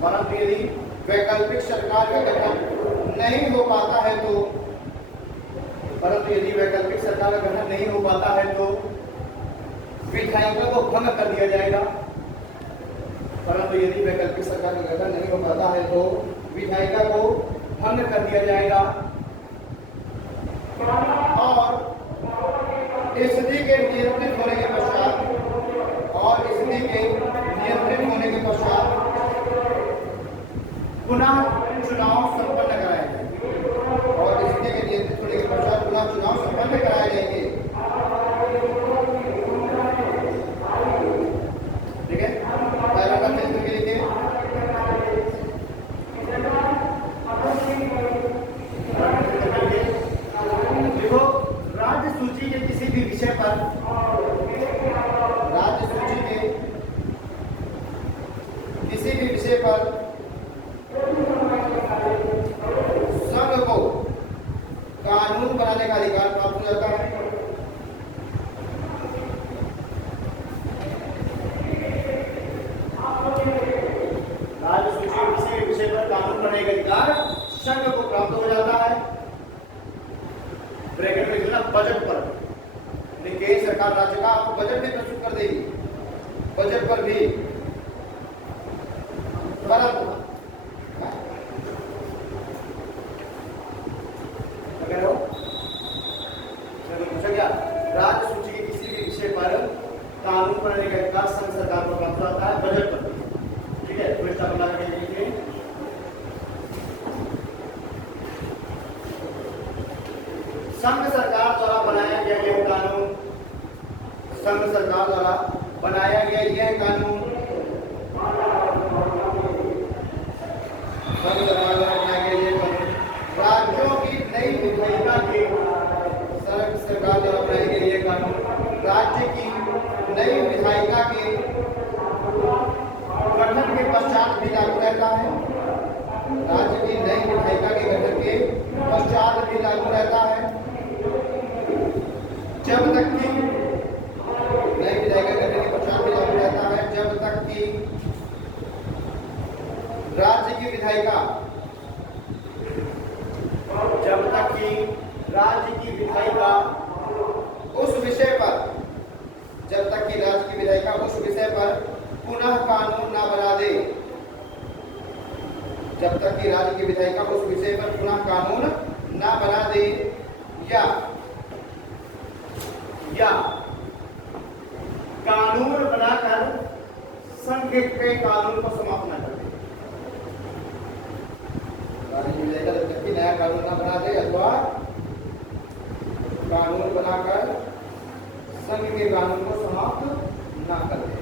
परंतु यदि वैकल्पिक सरकार का गठन नहीं हो पाता है तो विधायिका को भंग कर दिया जाएगा। परंतु यदि वैकल्पिक सरकार का गठन नहीं हो पाता है तो विधायिका को भंग कर दिया जाएगा और स्थिति के नियंत्रित होने के पश्चात पुनः चुनाव संपन्न कराए जाएंगे और स्थिति के नियंत्रित होने के पश्चात पुनः चुनाव संपन्न कराए जाएंगे। ठीक है, पहला का क्षेत्र के लिए देखो, राज्य सूची के किसी भी विषय पर संघ को कानून बनाने का अधिकार प्राप्त हो जाता है। राज्य सूची के किसी भी विषय पर कानून बनाने का अधिकार संघ को प्राप्त हो जाता है। ब्रैकेट में लिखना बजट पर, केंद्र सरकार राज्य का आपको बजट भी प्रस्तुत कर देगी, बजट पर भी राज्य सूची के किसी भी विषय पर कानून बनाने का अधिकार संघ सरकार को प्राप्त होता है, बजट पर। ठीक है, पृष्ठ बना के देखिए। संघ सरकार द्वारा बनाया गया यह कानून, संघ सरकार द्वारा बनाया गया यह कानून राज्यों की नई विधायिका के सरकार द्वारा बनाई गई ये कानून राज्य की नई विधायिका के गठन के पश्चात भी लागू रहता है। राज्य की नई विधायिका के गठन के पश्चात भी लागू रहता है, जब तक कि नई विधायिका गठन के पश्चात भी लागू रहता है जब तक कि राज्य की विधायिका उस विषय पर पुनः कानून ना बना दे, जब तक कि राज्य की विधायिका उस विषय पर पुनः कानून ना बना दे या कानून बनाकर संघ के कानून को समाप्त न कर दे। राज्य की विधायिका जब तक कि नया कानून ना बना दे अथवा कानून बनाकर संघ के कानून को समाप्त ना कर दे।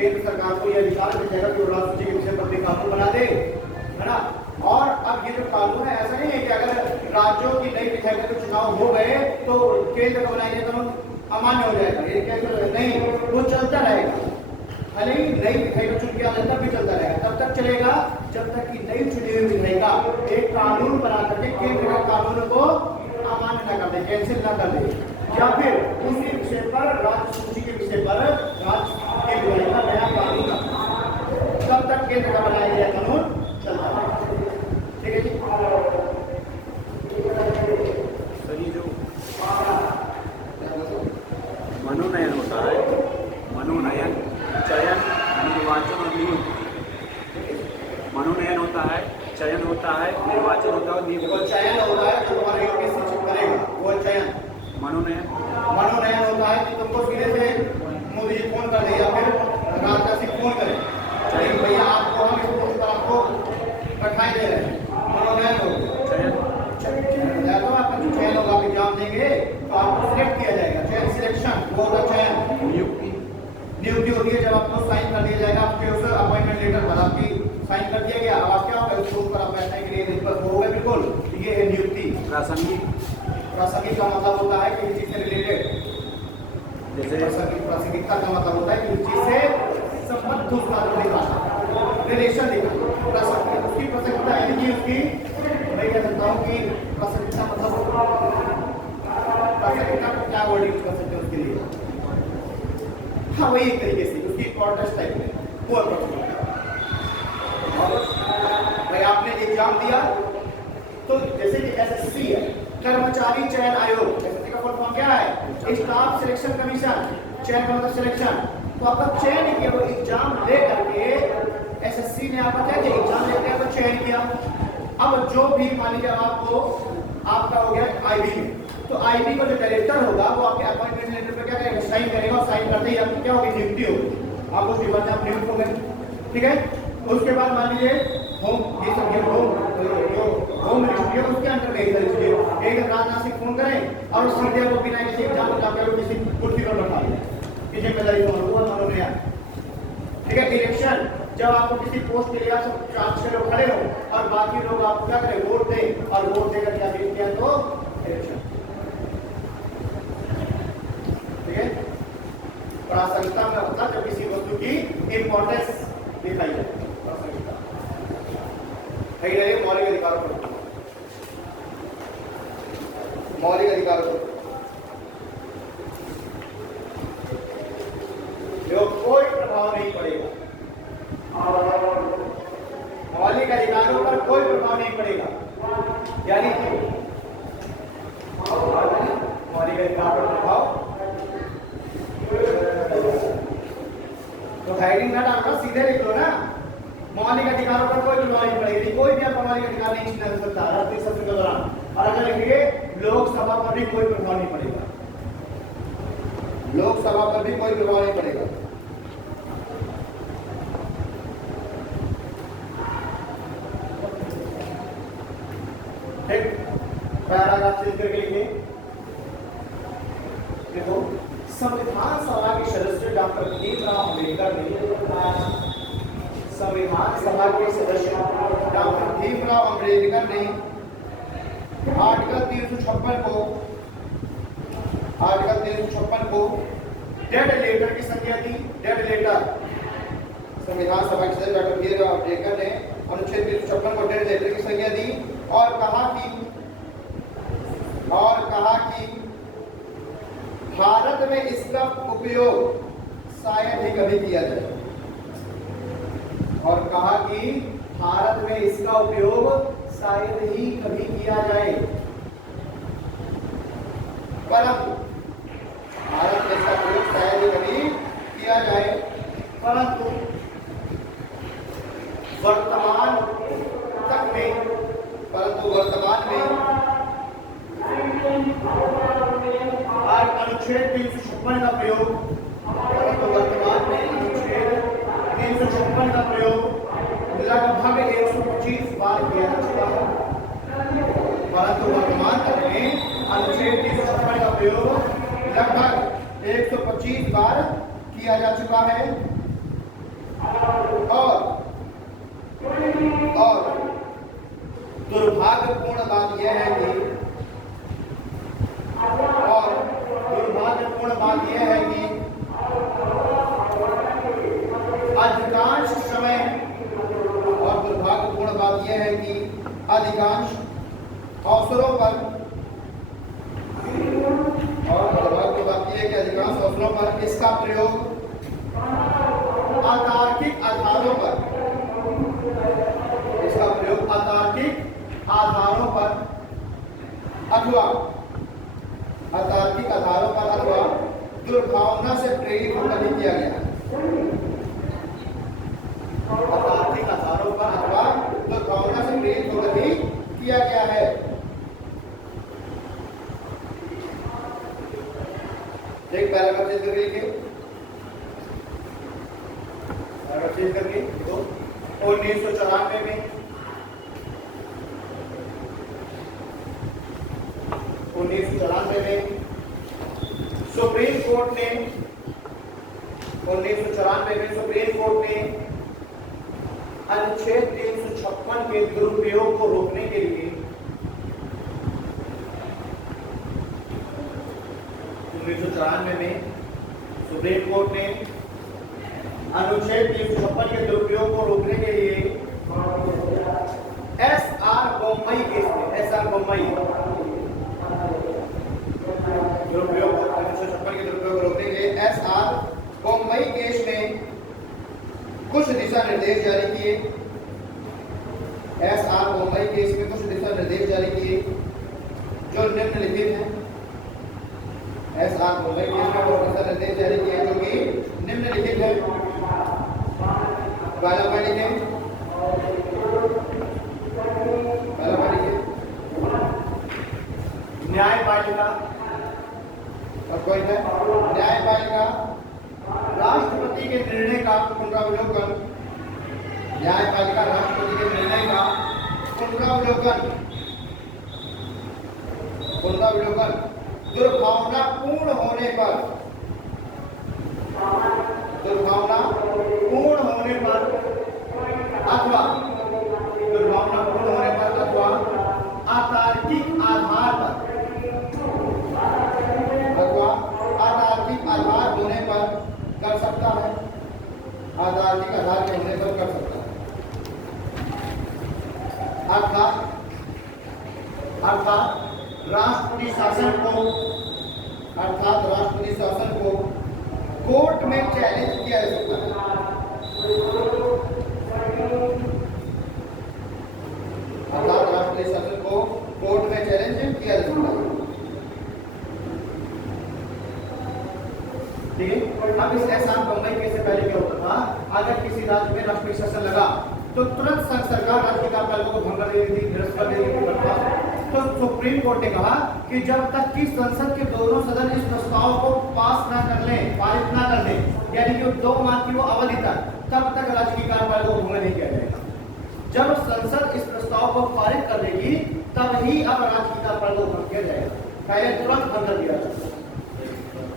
केंद्र सरकार को यह अधिकार मिल जाएगा कि वो राष्ट्रीय सूची के विषय पर भी कानून बना दे, है ना। और अब ये जो कानून है, ऐसा नहीं है कि अगर राज्यों की नई विधायिका के चुनाव हो गए तो केंद्र का बनाया गया कानून अमान्य हो जाएगा, ये कैसे नहीं, वो चलता रहेगा। भले ही नई विधायिका चुन के आने तक भी चलता रहेगा, तब तक चलेगा जब तक कि नई चुनी हुई विधायिका एक कानून बना करके केंद्र के कानून को अमान्य न कर दे, कैंसिल न कर दे, या फिर उसी विषय पर राज्य सूची के विषय पर राज्य के विधायिका नया कानून तब तक केंद्र का बनाया गया कानून चलता रहेगा। ठीक है जी। सर ये जो मनोनयन होता है, मनोनयन, चयन, निर्वाचन और नियुक्ति। मनोनयन होता है, चयन होता है, निर्वाचन होता है और नियुक्ति। वो चयन होता है जो तुम्हारे यूपीएससी चेक करेगा, वो चयन। मनोनयन होता है कि तुमको सीधे से मोदी जी फोन कर दे या फिर राजनाथ सिंह फोन करे, चलिए भैया आपको हम इस पोस्ट पर आपको बैठाई दे रहे हैं, मनोनयन हो गया। तो आपका जो चयन होगा, आप एग्जाम देंगे तो आपको सिलेक्ट किया जाएगा, चयन सिलेक्शन, वो होगा चयन। नियुक्ति होती है जब आपको साइन कर दिया जाएगा, आपके उस अपॉइंटमेंट लेटर पर आपकी साइन कर दिया गया, अब आप क्या होगा, उस पोस्ट पर आप बैठने के लिए नियुक्त हो गए, बिल्कुल, ये है नियुक्ति। प्रासंगिक का मतलब होता है कि किसी से रिलेटेड, जैसे प्रासंगिकता का मतलब होता है कि चीज से संबंध उसका दिखाना, रिलेशन दिखाना, प्रासंगिक उसकी प्रासंगिकता यानी कि उसकी, मैं कह सकता हूँ कि प्रासंगिकता मतलब प्रासंगिकता को क्या वर्डिंग कर सकते हैं उसके लिए, हाँ वही एक तरीके से उसकी इंपॉर्टेंस टाइप में वो भाई आपने एग्जाम दिया तो जैसे कि एसएससी है, कर्मचारी चयन आयोग, एसएससी का फुल फॉर्म क्या है, स्टाफ सिलेक्शन कमीशन, चयन का मतलब सिलेक्शन, तो आपका चयन किया, वो एग्जाम ले करके एसएससी ने आपका क्या किया, एग्जाम लेके आपका चयन किया। अब जो भी मान लीजिए आपको आपका हो गया आईबी में, तो आईबी का जो डायरेक्टर होगा वो आपके अपॉइंटमेंट लेटर पे क्या करेगा, साइन करेगा, और साइन करते ही आपकी क्या होगी, नियुक्ति होगी, आप उसके बाद आप नियुक्त हो गए। ठीक है, उसके बाद मान लीजिए होम, ये सब ये होम मिनिस्ट्री है, उसके अंडर में एक राजनाथ सिंह फोन करें और सीधे वो बिना किसी एग्जाम जाकर किसी कुर्सी पर बैठा दिया, ये जिम्मेदारी हुआ मनोनयन। ठीक है, इलेक्शन, जब आपको किसी पोस्ट के लिए आप 4-6 लोग खड़े हो और बाकी लोग आपको क्या करें, वोट दें, और वोट देकर क्या देखते हैं तो इलेक्शन। ठीक है, प्रासंगिकता का मतलब जब किसी वस्तु की इंपॉर्टेंस दिखाई जाए, प्रासंगिकता मौलिक अधिकारों पर, मौलिक अधिकारों पर जो कोई प्रभाव नहीं पड़ेगा, मौलिक अधिकारों पर कोई प्रभाव नहीं पड़ेगा, यानी कि मौलिक अधिकार पर प्रभाव, तो हेडिंग ना डालना, सीधे लिख लो ना, मौलिक अधिकारों पर कोई प्रभाव नहीं पड़ेगी, कोई भी आपका मौलिक अधिकार नहीं छीना जा सकता राष्ट्रीय सत्र के दौरान। और अगर लिखिए लोकसभा पर भी कोई प्रभाव नहीं पड़ेगा, लोकसभा पर भी कोई प्रभाव नहीं पड़ेगा। ठीक, पैराग्राफ चेंज करके लिखिए, देखो, संविधान सभा के सदस्य डॉक्टर भीमराव अम्बेडकर ने, संविधान सभा के सदस्य डॉक्टर भीमराव अम्बेडकर ने आर्टिकल 356 को डेड लेटर की संज्ञा दी। डेड लेटर, संविधान सभा के सदस्य डॉक्टर भीमराव अम्बेडकर ने अनुच्छेद 356 को डेड लेटर की संज्ञा दी और कहा कि भारत में इसका उपयोग शायद ही कभी किया जाए, और कहा कि भारत में इसका उपयोग शायद ही कभी किया जाए, परंतु भारत में इसका उपयोग शायद ही कभी किया जाए, परंतु वर्तमान में अनुच्छेद 356 का प्रयोग, वर्तमान में अनुच्छेद 356 का प्रयोग लगभग 125 बार किया जा चुका है, परंतु वर्तमान तक में अनुच्छेद 356 का प्रयोग लगभग 125 बार किया जा चुका है। और दुर्भाग्यपूर्ण बात यह है कि अधिकांश समय अधिकांश अवसरों पर इसका प्रयोग अतार्किक आधारों पर अथवा दुर्भावना से प्रेरित होकर ही किया गया। अतार्किक आधारों पर अथवा दुर्भावना से प्रेरित होकर ही किया गया है। एक पैराग्राफ चेंज करके लिखे, पैराग्राफ चेंज करके तो 1994 में सुप्रीम कोर्ट ने अनुच्छेद 356 के दुरुपयोग को रोकने के लिए सुप्रीम कोर्ट ने अनुच्छेद 356 के दुरुपयोग को रोकने के लिए एस.आर. बोम्मई केस में दुरुपयोग को रोकने के लिए एस.आर. बोम्मई केस में कुछ दिशा निर्देश जारी किए। एस.आर. बोम्मई केस में कुछ दिशा निर्देश जारी किए जो निम्नलिखित हैं। एस.आर. बोम्मई केस में कुछ दिशा निर्देश जारी किए जो कि निम्नलिखित है। पहला पॉइंट लिखें, न्यायपालिका और पॉइंट है न्यायपालिका राष्ट्रपति के निर्णय का पुनरावलोकन। न्यायपालिका राष्ट्रपति के निर्णय का पुनरावलोकन दुर्भावनापूर्ण होने पर अथवा अतार्किक आधार होने पर कर सकता है। अतार्किक आधार के होने पर कर सकता है। अर्थात राष्ट्रपति शासन को कोर्ट में चैलेंज किया जा सकता है। अर्थात राष्ट्रपति शासन को कोर्ट में चैलेंज किया जा सकता है। ठीक है। अब इस एस.आर. बोम्मई केस से पहले क्या होता था, अगर किसी राज्य में राष्ट्रपति शासन लगा तो तुरंत संघ सरकार राज्य की कार्यपालिका को भंग कर देती थी, निरस्त कर देती थी। तो सुप्रीम कोर्ट ने कहा कि जब तक कि संसद के दोनों सदन इस प्रस्ताव को पारित ना कर दें, यानी कि 2 माह की वो अवधि तब तक राज्य की कार्यपालिका को भंग नहीं किया जाएगा। जब संसद इस प्रस्ताव को पारित कर देगी तब ही अब राज्य की कार्यपालिका को भंग किया जाएगा, पहले तुरंत भंग कर दिया जाएगा।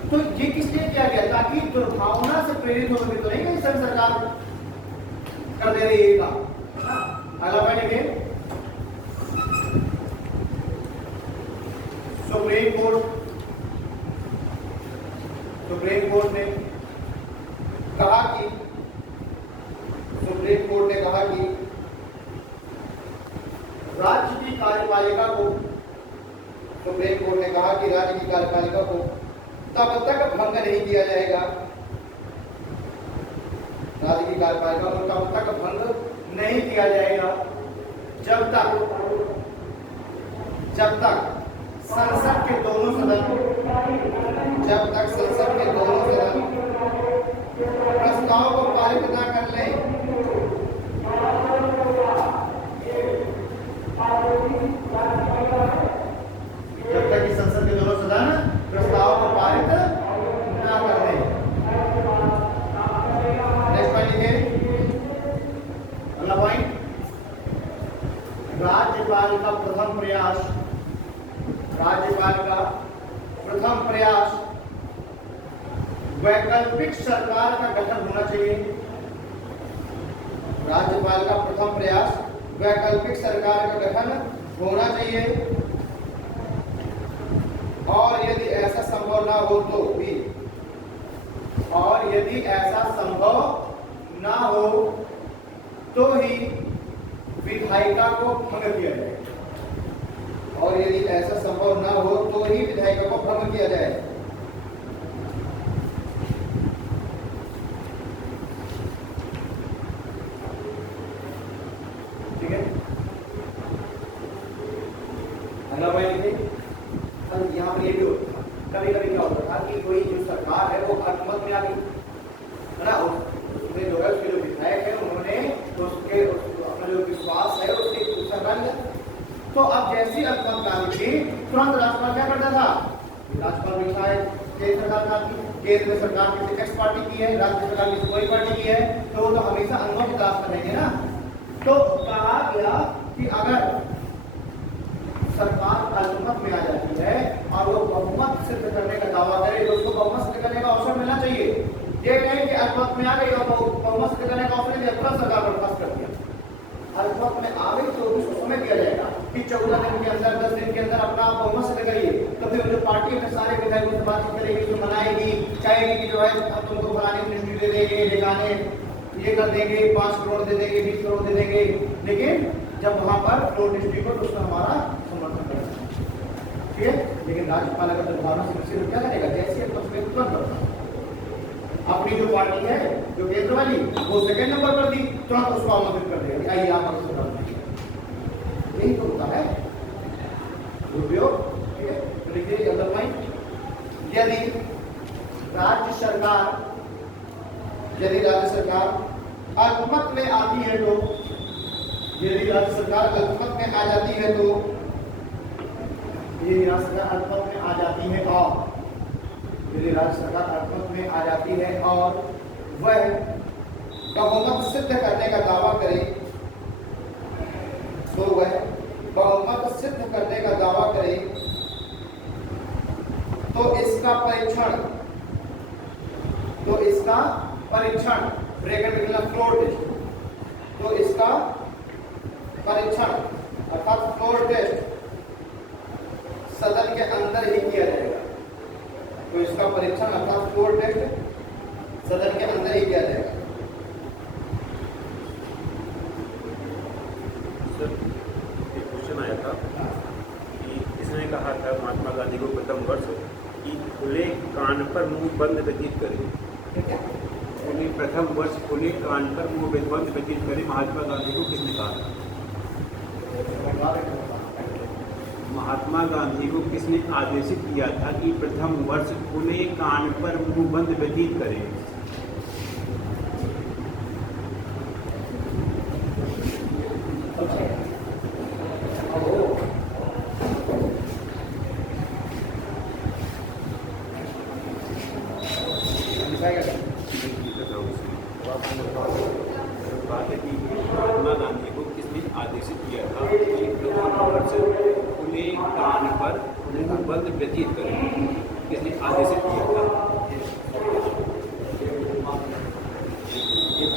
तो ये किस लिए किया गया, ताकि दुर्भावना से प्रेरित होकर तो नहीं संघ सरकार कर दे रही है। अगला पॉइंट लिखिए, सुप्रीम कोर्ट ने कहा कि राज्य की कार्यपालिका को तब तक भंग नहीं किया जाएगा। राज्य की कार्यपालिका को तब तक भंग नहीं किया जाएगा जब तक संसद के दोनों सदन प्रस्ताव को पारित न कर लें। जब तक कि संसद के दोनों सदन प्रस्ताव को पारित न कर दें। नेक्स्ट पॉइंट लिखिए, अगला पॉइंट, राज्यपाल का प्रथम प्रयास वैकल्पिक सरकार का गठन होना चाहिए। राज्यपाल का प्रथम प्रयास वैकल्पिक सरकार का गठन होना चाहिए, और यदि ऐसा संभव ना हो तो भी, और यदि ऐसा संभव ना हो तो ही विधायिका को भंग किया जाए, और यदि ऐसा संभव ना हो तो ही विधायिका को भंग किया जाए। ठीक है, भाई लिखे। अब यहाँ पर ये भी होता था, कभी कभी क्या होता था कि कोई जो सरकार है वो अल्पमत में आ गई है ना, उसमें जो है उसके जो विधायक है उन्होंने उसके अपना जो विश्वास है उसके सरकार लिया। तो अब जैसी अल्पमत में आ गई थी, तुरंत राज्यपाल क्या करता था, राज्यपाल लिखा है केंद्र सरकार का, केंद्र में सरकार किसी एक्स पार्टी की है, राज्य सरकार किसी कोई पार्टी की है, तो वो तो हमेशा अनुमति की तलाश करेंगे ना। तो कहा गया कि अगर सरकार अल्पमत में आ जाती है और वो बहुमत सिद्ध करने का दावा करे तो उसको बहुमत सिद्ध करने का अवसर मिलना चाहिए। ये नहीं कि अल्पमत में आ गई और बहुमत सिद्ध करने का अवसर दिया, तुरंत सरकार बर्खास्त कर दिया। अल्पमत में आ गई तो उसको समय दिया जाएगा कि 14 दिन के अंदर 10 दिन के अंदर अपना बहुमत सिद्ध करिए। तो फिर जो पार्टी अपने सारे विधायकों से बातचीत करेगी, जो मनाएगी, चाहेगी कि जो है हम तुमको फलाने मिनिस्ट्री दे देंगे, ठिकाने ये कर देंगे, 5 करोड़ दे देंगे, 20 करोड़ दे देंगे, लेकिन जब वहां पर फ्लोर डिस्ट्रिक्ट हो तो उसमें हमारा समर्थन करेगा। ठीक है, लेकिन राज्यपाल अगर दुर्भावना से किसी को क्या करेगा, जैसे तुरंत करता अपनी जो पार्टी है जो केंद्र वाली वो सेकंड नंबर पर दी, तुरंत उसको आमंत्रित कर देगा, आइए आप अवसर कर। यही तो होता है दुरुपयोग। ठीक है, तो लिखिए अदर पॉइंट, यदि राज्य सरकार अल्पमत में आती है तो, यदि राज्य सरकार अल्पमत में आ जाती है तो, यदि राज्य सरकार अल्पमत में आ जाती है और, यदि राज्य सरकार अल्पमत में आ जाती है और वह बहुमत सिद्ध करने का दावा करे, तो वह बहुमत सिद्ध करने का दावा करे तो इसका परीक्षण ब्रैकेट में मतलब फ्लोर टेस्ट, तो इसका परीक्षण अर्थात फ्लोर टेस्ट सदन के अंदर ही किया जाएगा। तो इसका परीक्षण अर्थात फ्लोर टेस्ट सदन के अंदर ही किया जाएगा। सर एक क्वेश्चन आया था कि इसने कहा था महात्मा गांधी को प्रथम वर्ष कि खुले कान पर मुंह बंद व्यतीत करें, प्रथम वर्ष खुले कान पर मुंह बंद व्यतीत करें, महात्मा गांधी को किसने कहा था? महात्मा गांधी को किसने आदेशित किया था कि प्रथम वर्ष खुले कान पर मुंह बंद व्यतीत करें? महात्मा गांधी को किसने आदेशित किया था कि प्रथम वर्ष खुले कान पर मुंह बंद व्यतीत करें? किसने आदेशित किया था?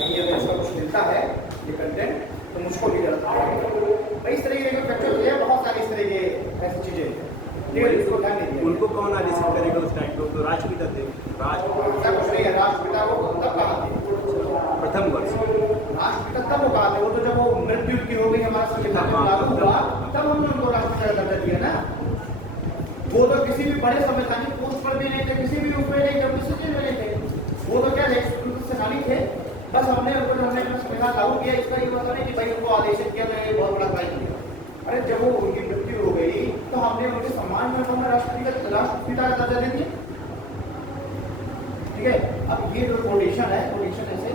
ये कुछ मिलता है ये कंटेंट तो मुझको भी गलत है। इस तरह के फैक्टर है, बहुत सारी इस तरह के ऐसी चीजें, इसको ध्यान नहीं दिया। उनको कौन आदेशित करेगा उस टाइम पे? तो राष्ट्रपिता थे। राष्ट्रपिता कुछ नहीं है, राष्ट्रपिता को तब कहा थे प्रथम वर्ष राष्ट्रपिता तब वो कहा थे, वो तो जब वो मृत्यु की हो गई हमारा संविधान लागू हुआ तब हमने उनको राष्ट्रपिता का दर्जा दिया ना। वो तो किसी भी बड़े संवैधानिक पोस्ट पर भी नहीं थे, किसी भी ऊपर नहीं थे, प्रेसिडेंट में नहीं थे, वो तो क्या थे सेनानी थे। बस हमने उनको हमने अपना संविधान लागू किया, इसका ये मतलब नहीं कि भाई उनको आदेशित किया तो ये बहुत बड़ा कार्य किया। अरे जब वो उनकी मृत्यु हो गई तो हमने उनके सम्मान में उन्हें राष्ट्रपिता का दर्जा दे दिया। ठीक है, अब ये जो कोटेशन है, कोटेशन ऐसे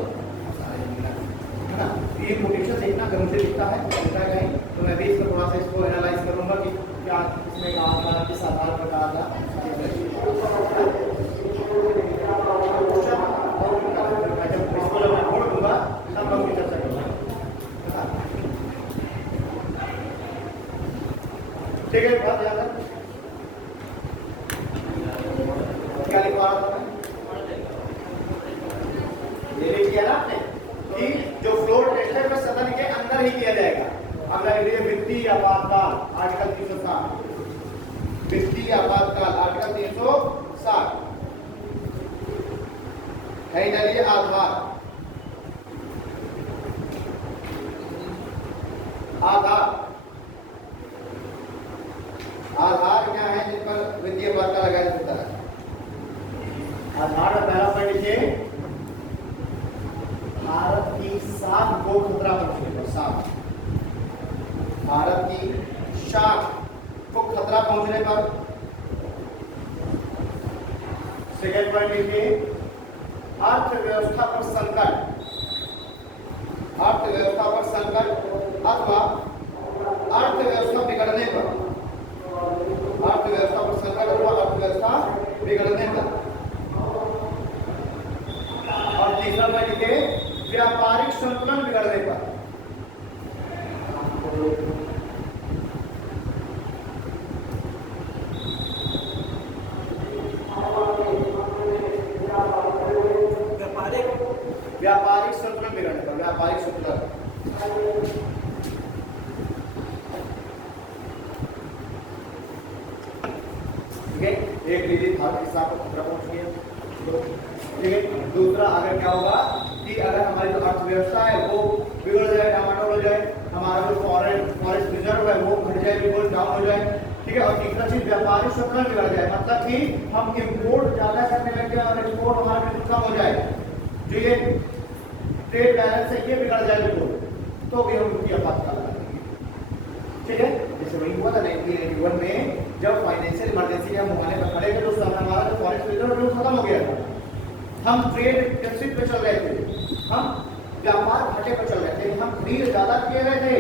है ना, ये कोटेशन देखना अगर मुझे लिखता है तो मैं भी इसको थोड़ा सा इसको एनालाइज करूंगा कि क्या इसमें कहा था, किस आधार पर कहा था। जब इसको जब मैं छोड़ दूंगा तब हम चर्चा करूंगा। ठीक है, बात याद है क्या लिखवा रहा था मैं? ये लिख किया ना आपने कि जो फ्लोर टेस्ट है ही किया जाएगा। अब लिखिए वित्तीय आपातकाल आर्टिकल 360, वित्तीय आपातकाल आर्टिकल 360 है। डालिए आधार, आधार आधार क्या है जिन पर वित्तीय आपातकाल लगाया जा सकता है। आधार का पहला पॉइंट लिखिए, भारत की 7 को खतरा पहुंचने पर, 7 भारत की 7 को खतरा पहुंचने पर। सेकेंड पॉइंट लिखिए, अर्थव्यवस्था पर संकट, अर्थव्यवस्था पर संकट अथवा अर्थव्यवस्था बिगड़ने पर, अर्थव्यवस्था पर संकट अथवा अर्थव्यवस्था बिगड़ने पर। और तीसरा पॉइंट लिखिए, व्यापारिक संतुलन बिगड़ने पर। व्यापारिक संतुलन बिगड़ने पर, व्यापारिक संतुलन। ठीक है, एक डिग्री भारत के साथ खतरा पहुंच गया। ठीक है, दूसरा अगर क्या होगा कि अगर हमारी जो अर्थव्यवस्था है वो बिगड़ जाए, टमाटर हो जाए, हमारा जो फॉरेस्ट रिजर्व है वो घट जाए, बिल्कुल डाउन हो जाए। ठीक है, और तीसरा चीज व्यापारिक संतुलन बिगड़ जाए, मतलब कि हम इंपोर्ट ज्यादा करने लगे और एक्सपोर्ट हमारा बिल्कुल कम हो जाए, जो ये ट्रेड बैलेंस है ये बिगड़ जाए बिल्कुल, तो भी हम रुपया आपातकाल लगाएंगे। ठीक है, जैसे वही हुआ था 1981 में जब फाइनेंशियल इमरजेंसी हम होने पर खड़े थे तो उस समय हमारा जो फॉरेस्ट रिजर्व खत्म हो गया था, हम ट्रेड डेफिसिट पे चल रहे थे, हम व्यापार घाटे पर चल रहे थे, हम खरीद ज्यादा किए रहे थे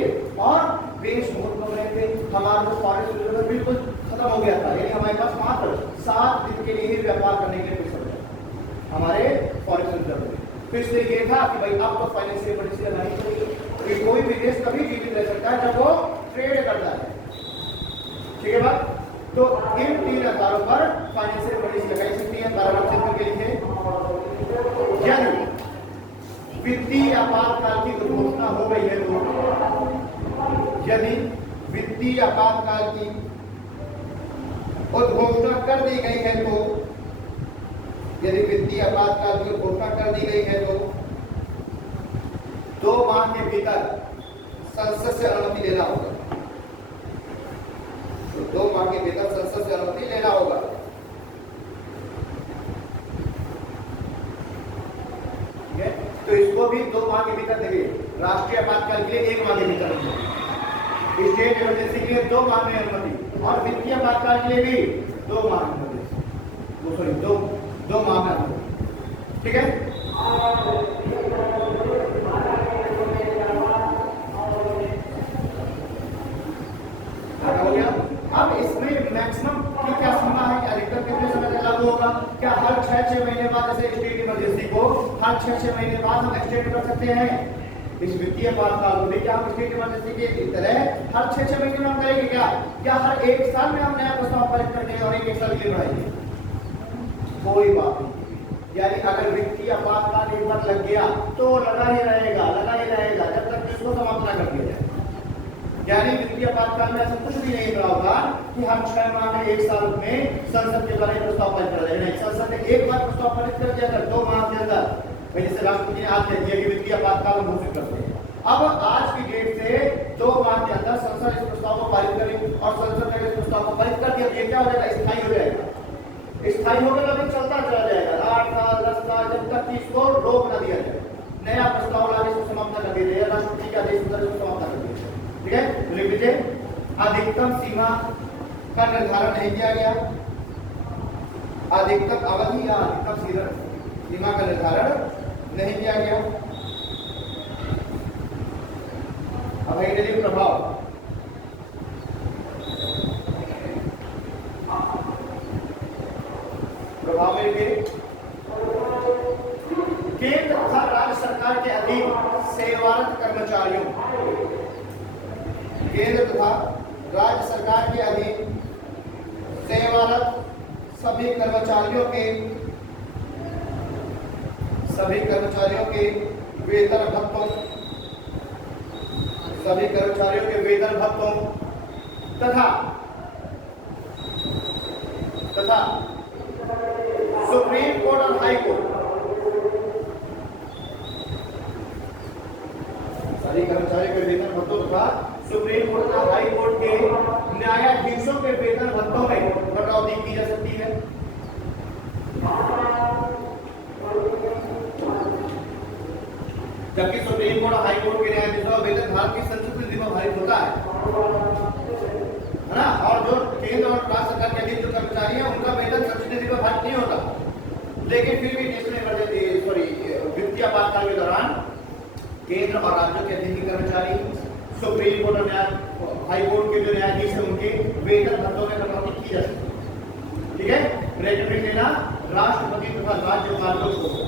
और बेच बहुत कम रहे थे, हमारा जो फॉरेस्ट रिजर्व बिल्कुल खत्म हो गया था। यानी हमारे पास मात्र 7 दिन के लिए ही व्यापार करने के लिए पैसा बचा हमारे फॉरेस्ट रिजर्व में। तो इसलिए ये था कि भाई अब तो फाइनेंशियल इमरजेंसी लगानी चाहिए, कि कोई भी देश कभी जीवित रह सकता है जब वो ट्रेड करता है। ठीक है बात, तो इन 3 आधारों पर फाइनेंशियल इमरजेंसी लगाई सकती है। बराबर क्षेत्र के लिए यदि वित्तीय आपातकाल की घोषणा हो गई है तो, यदि वित्तीय आपातकाल की घोषणा कर दी गई है तो, यदि वित्तीय आपातकाल की घोषणा कर दी गई है तो 2 माह के भीतर संसद से अनुमति लेना होगा। तो 2 माह के भीतर संसद से अनुमति लेना होगा। ठीक है, तो इसको भी 2 माह के भीतर देखिए, राष्ट्रीय आपातकाल के लिए 1 माह के भीतर अनुमति, स्टेट इमरजेंसी के लिए 2 माह में अनुमति, और वित्तीय आपातकाल के लिए भी 2 माह में अनुमति, सॉरी 2 माह में अनुमति। ठीक है, हो गया। अब इसमें मैक्सिमम की क्या सीमा है, अधिकतम कितने समय तक लागू होगा? क्या हर 6-6 महीने बाद, जैसे स्टेट इमरजेंसी को हर 6-6 महीने बाद हम एक्सटेंड कर सकते हैं इस वित्तीय आपातकाल को? क्या हम स्टेट इमरजेंसी के तरह हर 6-6 महीने में हम करेंगे क्या हर 1 साल में हम नया प्रस्ताव पारित करके और 1 साल के लिए बढ़ाएंगे? कोई बात नहीं। यानी अगर वित्तीय आपातकाल एक बार लग गया तो लगा ही रहेगा जब तक इसको समाप्त ना कर दिया जाए। यानी वित्तीय आपातकाल में ऐसा कुछ भी नहीं होगा कि हम 6 माह में 1 साल में संसद के द्वारा प्रस्ताव पारित कर देंगे। नहीं, संसद ने एक बार प्रस्ताव पारित कर दिया था 2 माह के अंदर, जैसे राष्ट्रपति ने आज कह दिया कि वित्तीय आपातकाल घोषित करते हैं। अब आज की डेट से 2 माह के अंदर संसद इस प्रस्ताव को पारित करेगी और संसद ने इस प्रस्ताव को पारित कर दिया, ये क्या हो जाएगा? स्थायी हो जाएगा। स्थायी होकर अभी चलता चला जाएगा 8 साल 10 साल, जब तक कि इसको रोक न दिया जाए, नया प्रस्ताव लाने से समाप्त कर दिया जाए, राष्ट्रपति के आदेश पर समाप्त कर दिया जाए। ठीक है, लिख लीजिए, अधिकतम सीमा का निर्धारण नहीं किया गया, अधिकतम अवधि या अधिकतम सीमा का निर्धारण नहीं किया गया। अब है प्रभाव। प्रभाव में केंद्र तथा राज्य सरकार के अधीन सेवारत कर्मचारियों, केंद्र तथा राज्य सरकार के अधीन सेवारत सभी कर्मचारियों के वेतन भत्तों, सभी कर्मचारियों के वेतन भत्तों तथा सुप्रीम कोर्ट और हाई कोर्ट, सभी कर्मचारियों के वेतन भत्तों तथा सुप्रीम कोर्ट और हाई कोर्ट के न्यायाधीशों के वेतन भत्तों में कटौती की जा सकती है। जबकि सुप्रीम कोर्ट और हाई कोर्ट के न्यायाधीशों का वेतन भारत की संचित नीति में आधारित होता है ना, और जो केंद्र और राज्य सरकार के अधीन जो कर्मचारी हैं उनका वेतन संचित नीति में आधारित नहीं होता। लेकिन फिर भी वित्तीय आपातकाल के दौरान केंद्र और राज्यों के अधीन के कर्मचारी, सुप्रीम कोर्ट और हाई कोर्ट के जो न्यायाधीश हैं उनके वेतन भत्तों में कटौती की जा सकती है। ठीक है, ब्रैकेट में लेना राष्ट्रपति तथा राज्यपाल को छोड़कर,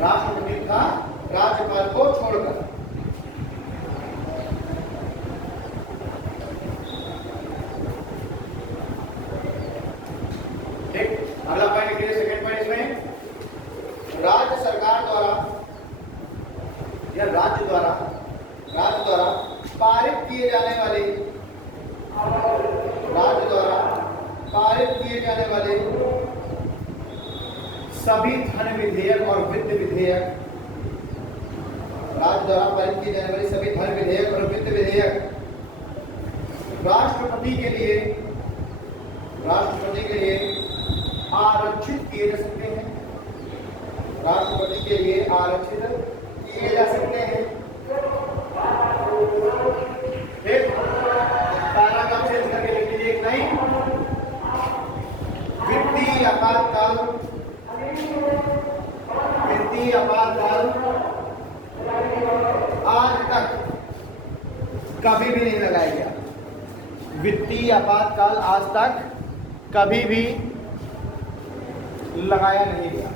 राष्ट्रपति तथा राज्यपाल को छोड़कर। ठीक, अगला पॉइंट लिखिए, सेकंड पॉइंट इसमें राज्य सरकार द्वारा या राज्य द्वारा पारित किए जाने वाले, राज्य द्वारा पारित किए जाने वाले सभी धन विधेयक और वित्त विधेयक, राज्य द्वारा पारित किए जाने वाले सभी धन विधेयक और वित्त विधेयक राष्ट्रपति के लिए आरक्षित किए जा सकते हैं, राष्ट्रपति के लिए आरक्षित किए जा सकते हैं। ठीक, पैराग्राफ चेंज करके लिख लीजिए एक नई, वित्तीय आपातकाल आज तक कभी भी नहीं लगाया गया। वित्तीय आपातकाल आज तक कभी भी लगाया नहीं गया।